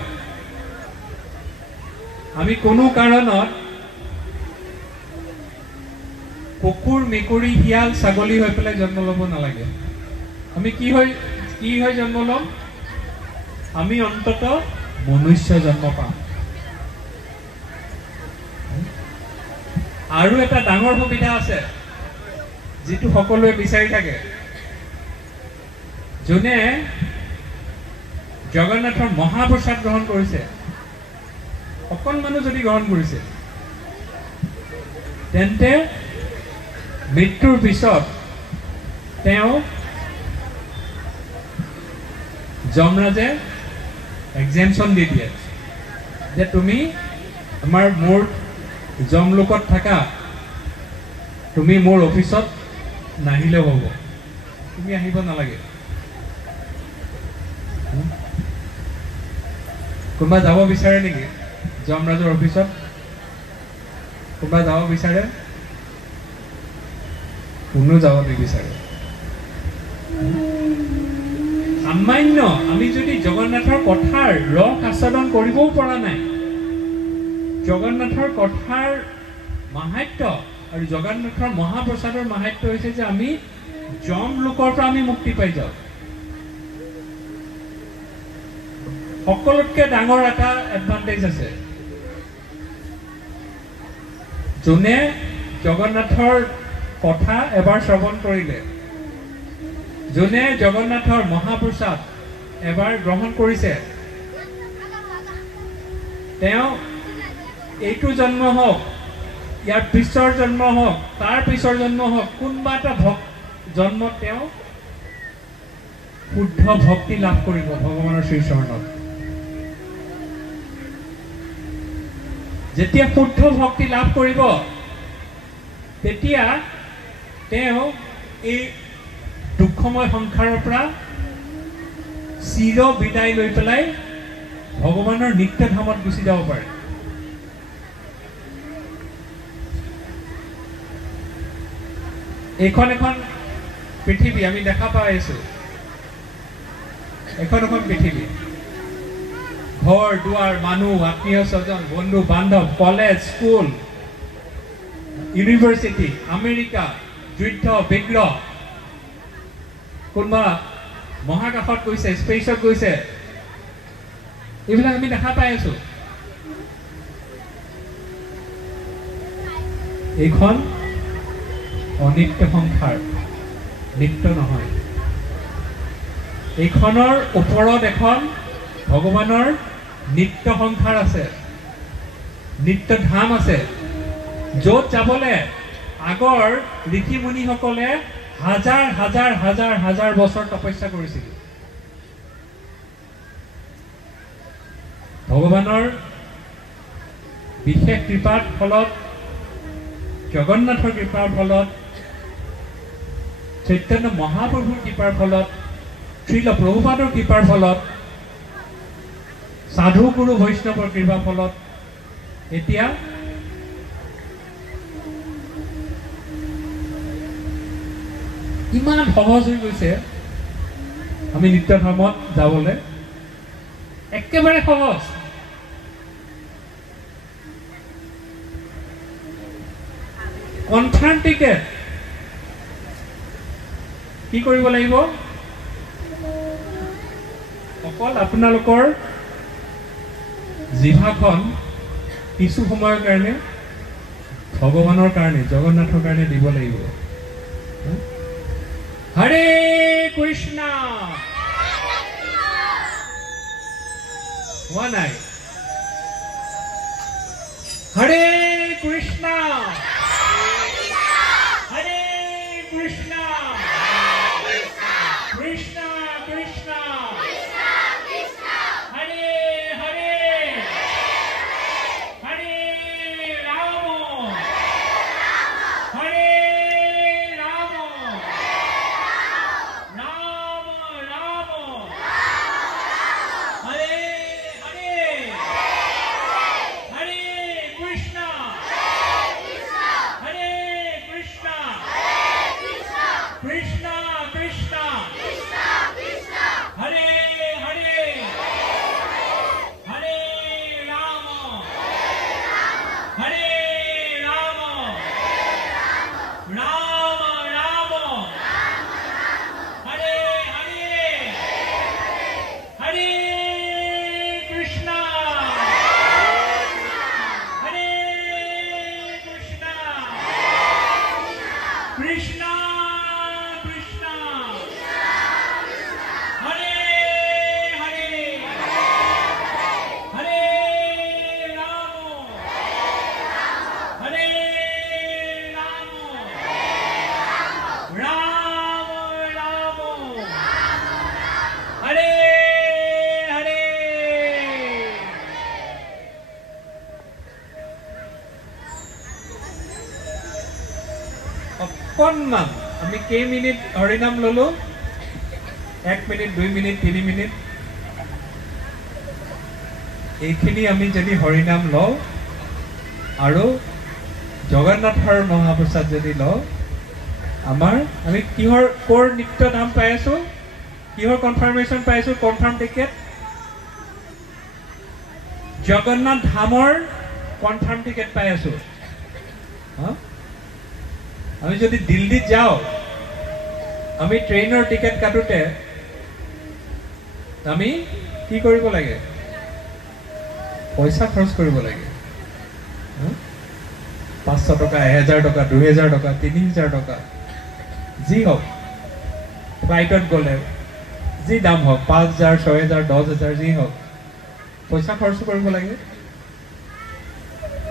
আমি কোনো কাৰণত কুকুৰ, মেকুৰী, শিয়াল, ছাগলী হৈ পেলাই জন্ম ল'ব নালাগে। আমি কি হৈ জন্ম ল'ম? আমি অন্ততঃ মনুষ্য জন্ম পাম। আৰু এটা ডাঙৰ সুবিধা আছে যেটো সকলোৱে বিচাৰি থাকে যোনে জগন্নাথৰ মহাপ্ৰসাদ গ্ৰহণ কৰিছে অকল মানুহ যদি গ্ৰহণ কৰিছে তেন্তে মৃত্যুৰ পিছত তেওঁ যমৰাজে এক্সেম্পশন দি দিয়ে যে তুমি আমাৰ মোৰ যমলোকত থাকা তুমি মোৰ অফিসত নাহিলে হ'ব তুমি আহিব নালাগে কোনোবা যাব বিচাৰে নেকি যমৰাজৰ অফিসত কোনোবা যাব বিচাৰে কোনো যাব নিবিচাৰে সামান্য আমি যদি জগন্নাথৰ কথাৰ ৰস আস্বাদন কৰিবও পৰা নাই জগন্নাথৰ কথাৰ মাহাত্য আৰু জগন্নাথৰ মহাপ্ৰসাদৰ মাহাত্য হৈছে যে আমি যম লোকৰ পৰা আমি মুক্তি পাই যাওঁ সকলোতকৈ ডাঙৰ এটা এডভান্টেজ আছে যোনে জগন্নাথৰ কথা এবাৰ শ্ৰৱণ কৰিলে যোনে জগন্নাথৰ মহাপ্ৰসাদ এবাৰ গ্ৰহণ কৰিছে তেওঁ এইটো জন্ম হওক ইয়াৰ পিছৰ জন্ম হওক তাৰ পিছৰ জন্ম হওক কোনবা এটা জন্মত তেওঁ শুদ্ধ ভক্তি লাভ কৰিব ভগৱানৰ শ্ৰীচৰণত যেতিয়া শুদ্ধ ভক্তি লাভ কৰিব তেতিয়া তেওঁ এই দুখময় সংসাৰৰ পৰা চিৰ বিদায় লৈ পেলাই ভগৱানৰ নিত্য ধামত গুচি যাব পাৰে এখন এখন পৃথিৱী আমি দেখা পাই আছো এখন এখন পৃথিৱী ঘৰ দুৱাৰ মানুহ আত্মীয় স্বজন বন্ধু বান্ধৱ কলেজ স্কুল ইউনিভাৰ্চিটি আমেৰিকা যুদ্ধ বিগ্ৰহ কোনোবা মহাকাশত গৈছে স্পেচত গৈছে এইবিলাক আমি দেখা পাই আছো এইখন অনিত্য সংসাৰ নিত্য নহয় এইখনৰ ওপৰত এখন ভগৱানৰ নিত্য সংসাৰ আছে নিত্য ধাম আছে য'ত যাবলৈ আগৰ ঋষি মুনিসকলে হাজাৰ হাজাৰ হাজাৰ হাজাৰ বছৰ তপস্যা কৰিছিল ভগৱানৰ বিশেষ কৃপাৰ ফলত জগন্নাথৰ কৃপাৰ ফলত চৈতন্য মহাপ্ৰভুৰ কৃপাৰ ফলত শ্ৰীল প্ৰভুপাদৰ কৃপাৰ ফলত সাধু গুৰু বৈষ্ণৱৰ কৃপাৰ ফলত এতিয়া ইমান সহজ হৈ গৈছে আমি নিত্য ধামত যাবলৈ একেবাৰে সহজ কনফাৰ্ম টিকেট কি কৰিব লাগিব অকল আপোনালোকৰ জিভাখন কিছু সময়ৰ কাৰণে ভগৱানৰ কাৰণে জগন্নাথৰ কাৰণে দিব লাগিব হৰে কৃষ্ণ হোৱা নাই হৰে কৃষ্ণ হৰে কৃষ্ণ কৃষ্ণ কৃষ্ণ হৰে হৰে হৰে ৰাম হৰে ৰাম ৰাম ৰাম হৰে হৰে হৰে কৃষ্ণ অকণমান আমি কেই মিনিট হৰিনাম ল'লো 1 মিনিট 2 মিনিট 3 মিনিট এইখিনি আমি যদি হৰিনাম লওঁ আৰু জগন্নাথৰ মহাপ্ৰসাদ যদি লওঁ আমাৰ আমি কিহৰ কৰ নিত্য ধাম পাই আছো কিহৰ কনফাৰ্মেশ্যন পাই আছো কনফাৰ্ম টিকেট জগন্নাথ ধামৰ কনফাৰ্ম টিকেট পাই আছো আমি যদি দিল্লীত যাওঁ আমি ট্ৰেইনৰ টিকেট কাটোতে আমি কি কৰিব লাগে পইচা খৰচ কৰিব লাগে 500 টকা 1000 টকা 2000 টকা 3000 টকা যি হোক ফ্লাইটত গ'লে যি দাম হোক 5000 6000 10000 যি হোক পইচা খৰচ কৰিব লাগে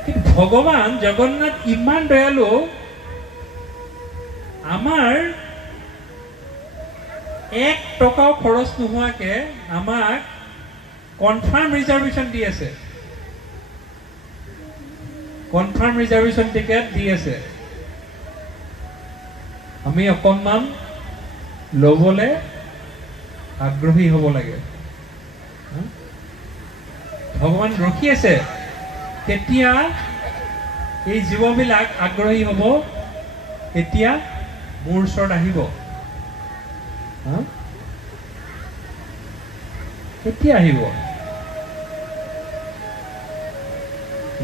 কিন্তু ভগৱান জগন্নাথ ইমান দয়ালু আমাৰ 1 টকাও খৰচ নোহোৱাকে আমাক কনফাৰ্ম ৰিজাৰ্ভেশ্যন দি আছে কনফাৰ্ম ৰিজাৰ্ভেশ্যন টিকেট দি আছে আমি অকণমান ল'বলৈ আগ্ৰহী হ'ব লাগে ভগৱান ৰখি আছে কেতিয়া এই জীৱবিলাক আগ্ৰহী হ'ব এতিয়া মোৰ ওচৰত আহিব কেতিয়া আহিব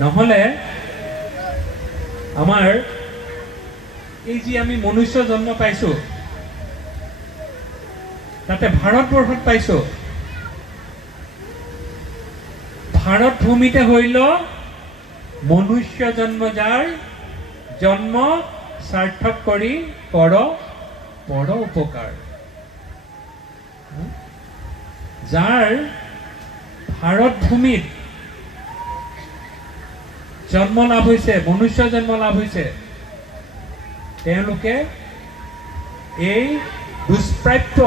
নহ'লে আমাৰ এই যে আমি মনুষ্য জন্ম পাইছো তাতে ভাৰতবৰ্ষত পাইছো ভাৰত ভূমিতে হইল মনুষ্য জন্ম যাৰ জন্ম সাৰ্থক কৰি কৰ পৰ উপকাৰ যাৰ ভাৰত ভূমিত জন্ম লাভ হৈছে মনুষ্য জন্ম লাভ হৈছে তেওঁলোকে এই দুষ্প্ৰাপ্য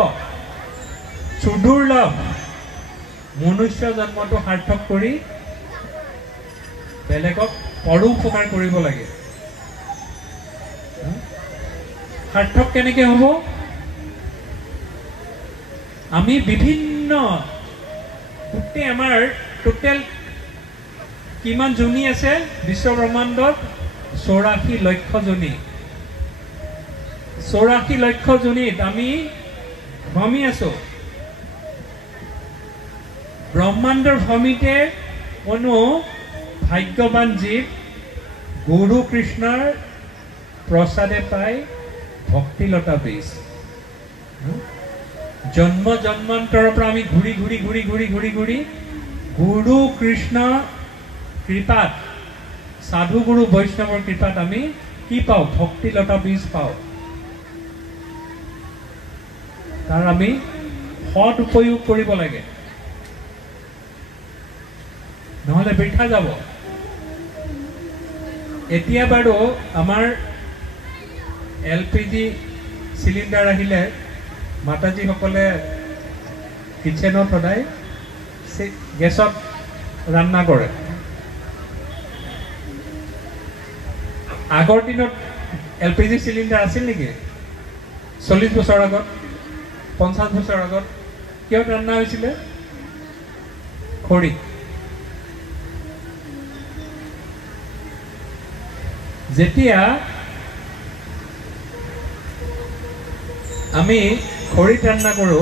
সুদুৰ্লভ মনুষ্য জন্মটো সাৰ্থক কৰি বেলেগক পৰোপকাৰ কৰিব লাগে সাৰ্থক কেনেকৈ হ'ব আমি বিভিন্ন গোটেই আমাৰ টোটেল কিমান জনী আছে বিশ্ব ব্ৰহ্মাণ্ডত 84 লক্ষ জনী 84 লক্ষ জনীত আমি ভ্ৰমি আছো ব্ৰহ্মাণ্ডৰ ভূমিতে কোনো ভাগ্যৱান জীৱ গুৰু কৃষ্ণৰ প্ৰসাদে পাই ভক্তিলতা বীজ জন্ম জন্মান্তৰৰ পৰা আমি ঘূৰি ঘূৰি ঘূৰি ঘূৰি ঘূৰি ঘূৰি গুৰু কৃষ্ণ কৃপাত সাধু গুৰু বৈষ্ণৱৰ কৃপাত আমি কি পাওঁ ভক্তিলতা বীজ পাওঁ তাৰ আমি সৎ উপয়োগ কৰিব লাগে নহলে বৃথা যাব এতিয়া বাৰু আমাৰ LPG সিলিন্ডাৰ আহিলে মাতাজী সকলে কিচেনত সদায় গেছত ৰান্না কৰে আগৰ দিনত LPG সিলিন্ডাৰ আছিল নেকি 40 বছৰ আগত 50 বছৰ আগত কিয় ৰান্না হৈছিলে খৰি যেতিয়া আমি খৰিত ৰান্না কৰো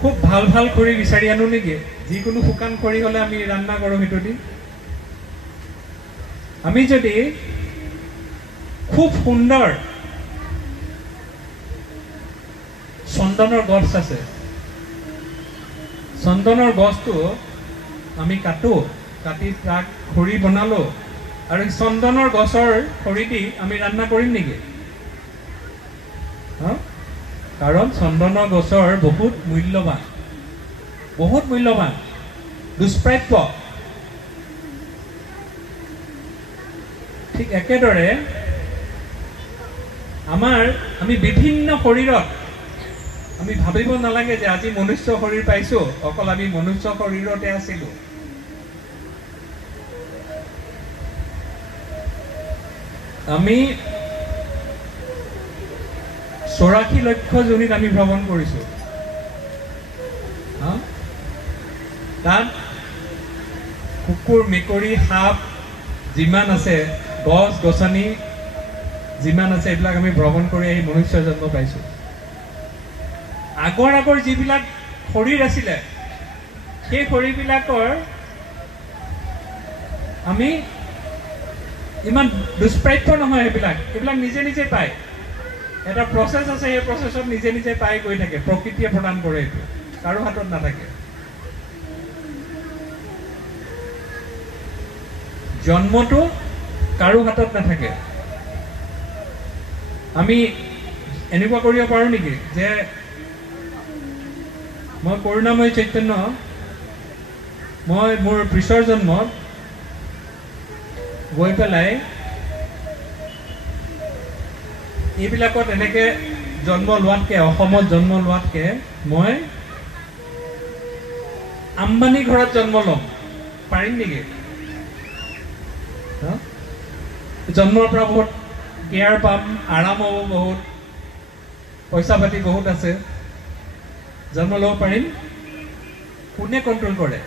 খুব ভাল ভাল খৰি বিচাৰি আনো নেকি যিকোনো শুকান খৰি হলে আমি ৰান্না কৰো হেতু দি আমি যদি খুব সুন্দৰ চন্দনৰ গছ আছে চন্দনৰ গছটো আমি কাটো কাটি তাক খৰি বনালো আৰু চন্দনৰ গছৰ খৰি দি আমি ৰান্না কৰিম নেকি কাৰণ চন্দনৰ গছৰ বহুত মূল্যৱান দুষ্প্ৰাপ্য ঠিক একেদৰে আমি বিভিন্ন শৰীৰত আমি ভাবিব নালাগে যে আজি মনুষ্য শৰীৰ পাইছো অকল আমি মনুষ্য শৰীৰতে আছিলো আমি 84 লক্ষ জনীত আমি ভ্ৰমণ কৰিছো। তাত কুকুৰ মেকুৰী সাপ যিমান আছে গছ গছনি যিমান আছে এইবিলাক আমি ভ্ৰমণ কৰি আহি মনুষ্য জন্ম পাইছো। আগৰ যিবিলাক শৰীৰ আছিলে সেই শৰীৰবিলাকৰ আমি ইমান দুষ্প্ৰাপ্য নহয়। এইবিলাক নিজে নিজে পায়। এটা প্ৰচেছ আছে, সেই প্ৰচেছত নিজে নিজে পাই গৈ থাকে। প্ৰকৃতিয়ে প্ৰদান কৰে, এইটো কাৰো হাতত নাথাকে। জন্মটো কাৰো হাতত নাথাকে। আমি এনেকুৱা কৰিব পাৰো নেকি যে মই কৰুণাময় চৈতন্য মই মোৰ পিছৰ জন্মত গৈ পেলাই এইবিলাকত এনেকে জন্ম লোৱাতকে, অসমত জন্ম লোৱাতকে মই আম্বানী ঘৰত জন্ম ল'ম, পাৰিম নেকি? জন্মৰ পৰা বহুত কেয়াৰ পাম, আৰাম হ'ব, বহুত পইচা পাতি বহুত আছে, জন্ম ল'ব পাৰিম? কোনে কণ্ট্ৰল কৰে?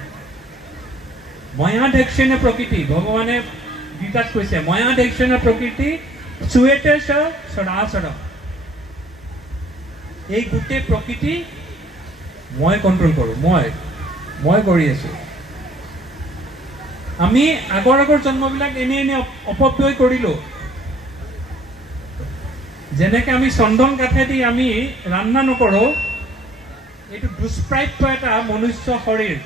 ময়াধ্যক্ষেণ প্ৰকৃতি। ভগৱানে গীতাত কৈছে ময়াধ্যক্ষেণ প্ৰকৃতি চুয়েতে চৰাচৰম। এই গোটেই প্ৰকৃতি মই কণ্ট্ৰল কৰোঁ, মই কৰি আছো। আমি আগৰ জন্মবিলাক এনে অপব্যয় কৰিলো। যেনেকে আমি চন্দন কাঠেদি আমি ৰান্ধনা নকৰো, এইটো দুষ্প্ৰাপ্য এটা মনুষ্য শৰীৰ।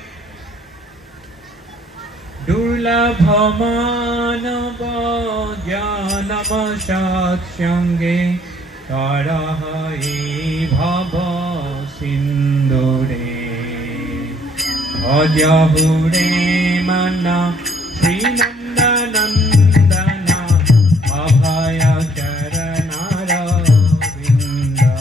দুৰ্লভ মানৱ জ্ঞানম সৎসংগে তৰহৈ ভৱ সিন্ধুৰে ভজহুৰে মন শ্ৰীনন্দনন্দন অভয় চৰণাৰ বিন্দৰে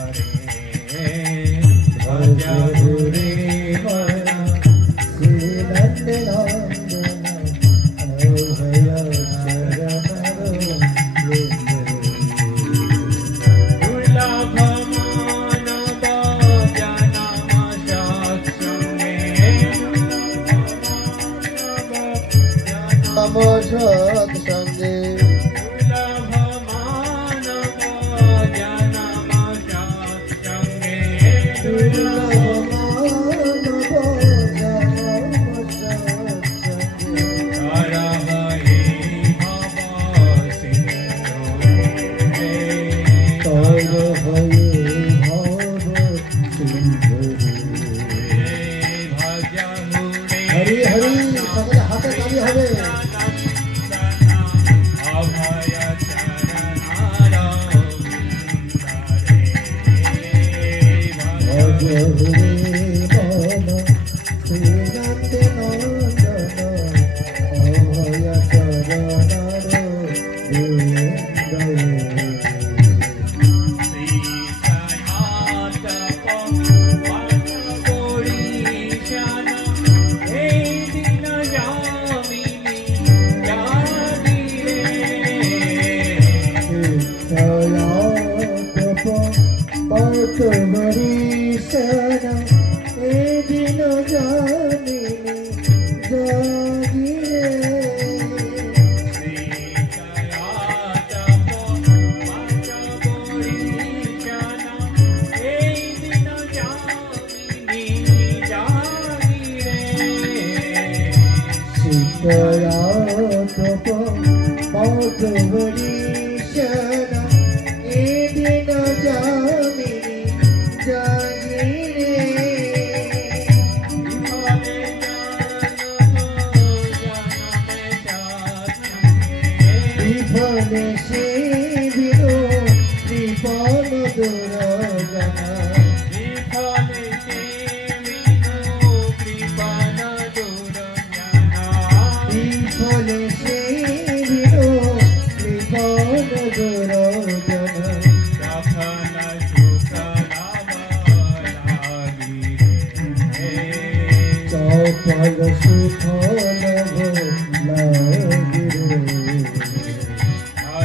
ভজহুৰে মন সৎসঙ্গে হৰি হৰি সকলে হাতে তালি হবে।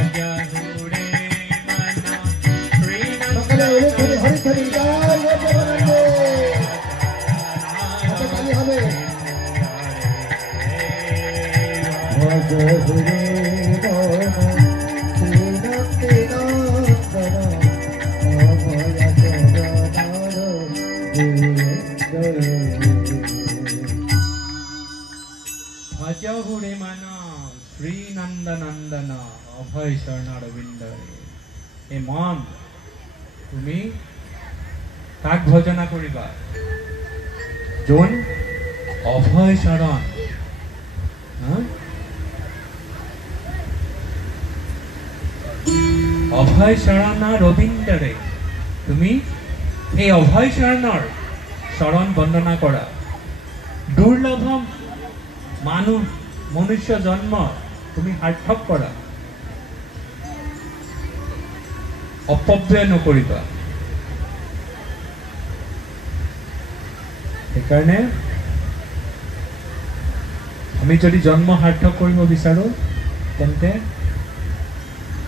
Aja ভজহুৰে মান শ্ৰী নন্দনন্দন অভয় চৰণাৰবিন্দৰে। এই মন তুমি কাক ভজনা কৰিবা? যোন অভয় চৰণ, অভয় চৰণৰ ৰবীন্দ্ৰে। তুমি এই অভয় চৰণৰ চৰণ বন্দনা কৰা। দুৰ্লভ মানুহ মনুষ্য জন্ম তুমি সাৰ্থক কৰা, অপব্যয় নকৰিবা। সেইকাৰণে আমি যদি জন্ম সাৰ্থক কৰিব বিচাৰো তেন্তে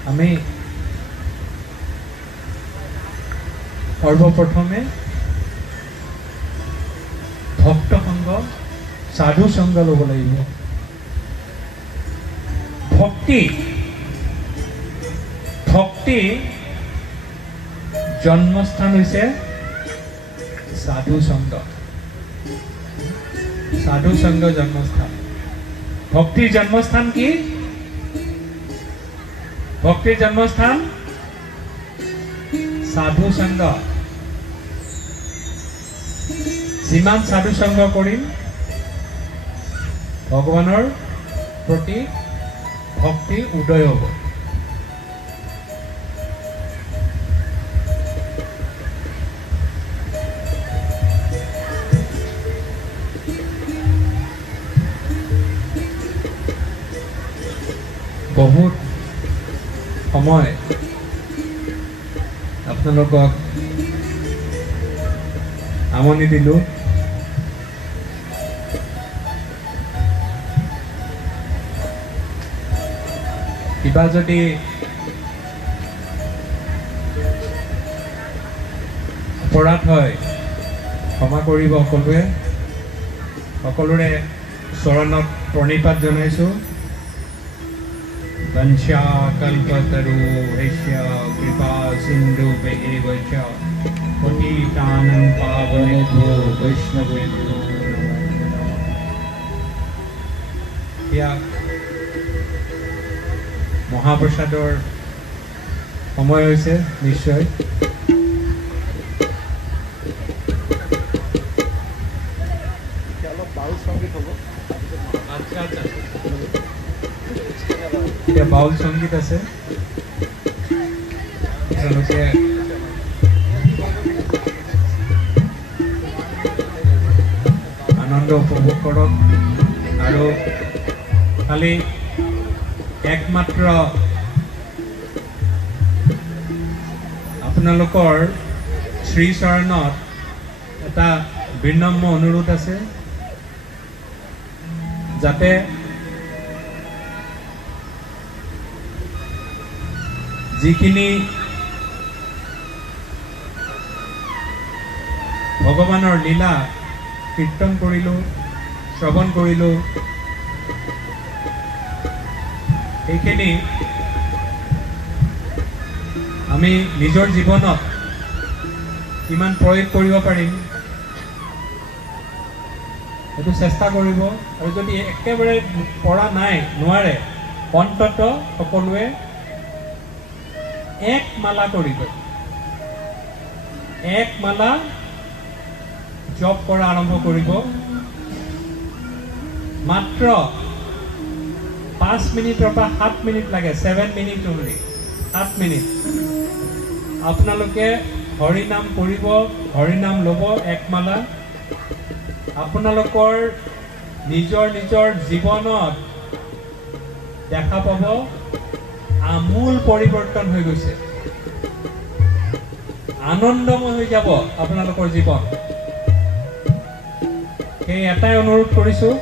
আমি সৰ্বপ্ৰথমে ভক্ত সংগ, সাধু সংগ ল'ব লাগিব। ভক্তি জন্মস্থান হৈছে সাধু সংগ। সাধু সংগ জন্মস্থান। ভক্তিৰ জন্মস্থান কি? ভক্তিৰ জন্মস্থান সাধু সংগ। যিমান সাধু সংগ কৰিম ভগৱানৰ প্ৰতি ভক্তি উদয় হ'ব। বহুত সময় আপোনালোকক আমনি দিলোঁ। কিবা যদি অপৰাধ হয় ক্ষমা কৰিব সকলোৱে। সকলোৰে চৰণত প্ৰণিপাত জনাইছোঁ। वंशा कल्पतरुभ्यश्च कृपा सिन्धुभ्येव च पतितानां पावनेभ्यो वैष्णवेभ्यो नमो नमः। মহাপ্ৰসাদৰ সময় হৈছে নিশ্চয়। আচ্ছা আচ্ছা, এতিয়া বাউল সংগীত আছে, তেওঁলোকে আনন্দ উপভোগ কৰক। আৰু খালি একমাত্ৰ আপোনালোকৰ শ্ৰীচৰণত এটা বিনম্ৰ অনুৰোধ আছে, যাতে যিখিনি ভগৱানৰ লীলা কীৰ্তন কৰিলোঁ, শ্ৰৱণ কৰিলোঁ, এইখিনি আমি নিজৰ জীৱনত কিমান প্ৰয়োগ কৰিব পাৰিম সেইটো চেষ্টা কৰিব। আৰু যদি একেবাৰে পৰা নোৱাৰে অন্তত সকলোৱে এক মালা কৰিব, এক মালা জপ কৰা আৰম্ভ কৰিব। মাত্ৰ 5 মিনিটৰ পৰা 7 মিনিট লাগে, 7 মিনিট অনলি, 7 মিনিট আপোনালোকে হৰিনাম কৰিব, হৰিনাম ল'ব এক মালা। আপোনালোকৰ নিজৰ নিজৰ জীৱনত দেখা পাব আমূল পৰিৱৰ্তন হৈ গৈছে, আনন্দময় হৈ যাব আপোনালোকৰ জীৱন। সেই এটাই অনুৰোধ কৰিছোঁ,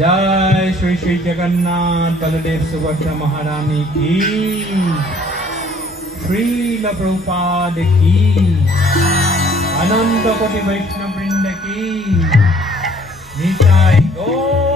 জয় শ্ৰী শ্ৰী জগন্নাথ বলদেৱ সুভদ্ৰা মহাৰানী কি, শ্ৰীল প্ৰভুপাদ কি, अनंत कोटि वैष्णव वृंद की निताई गौर।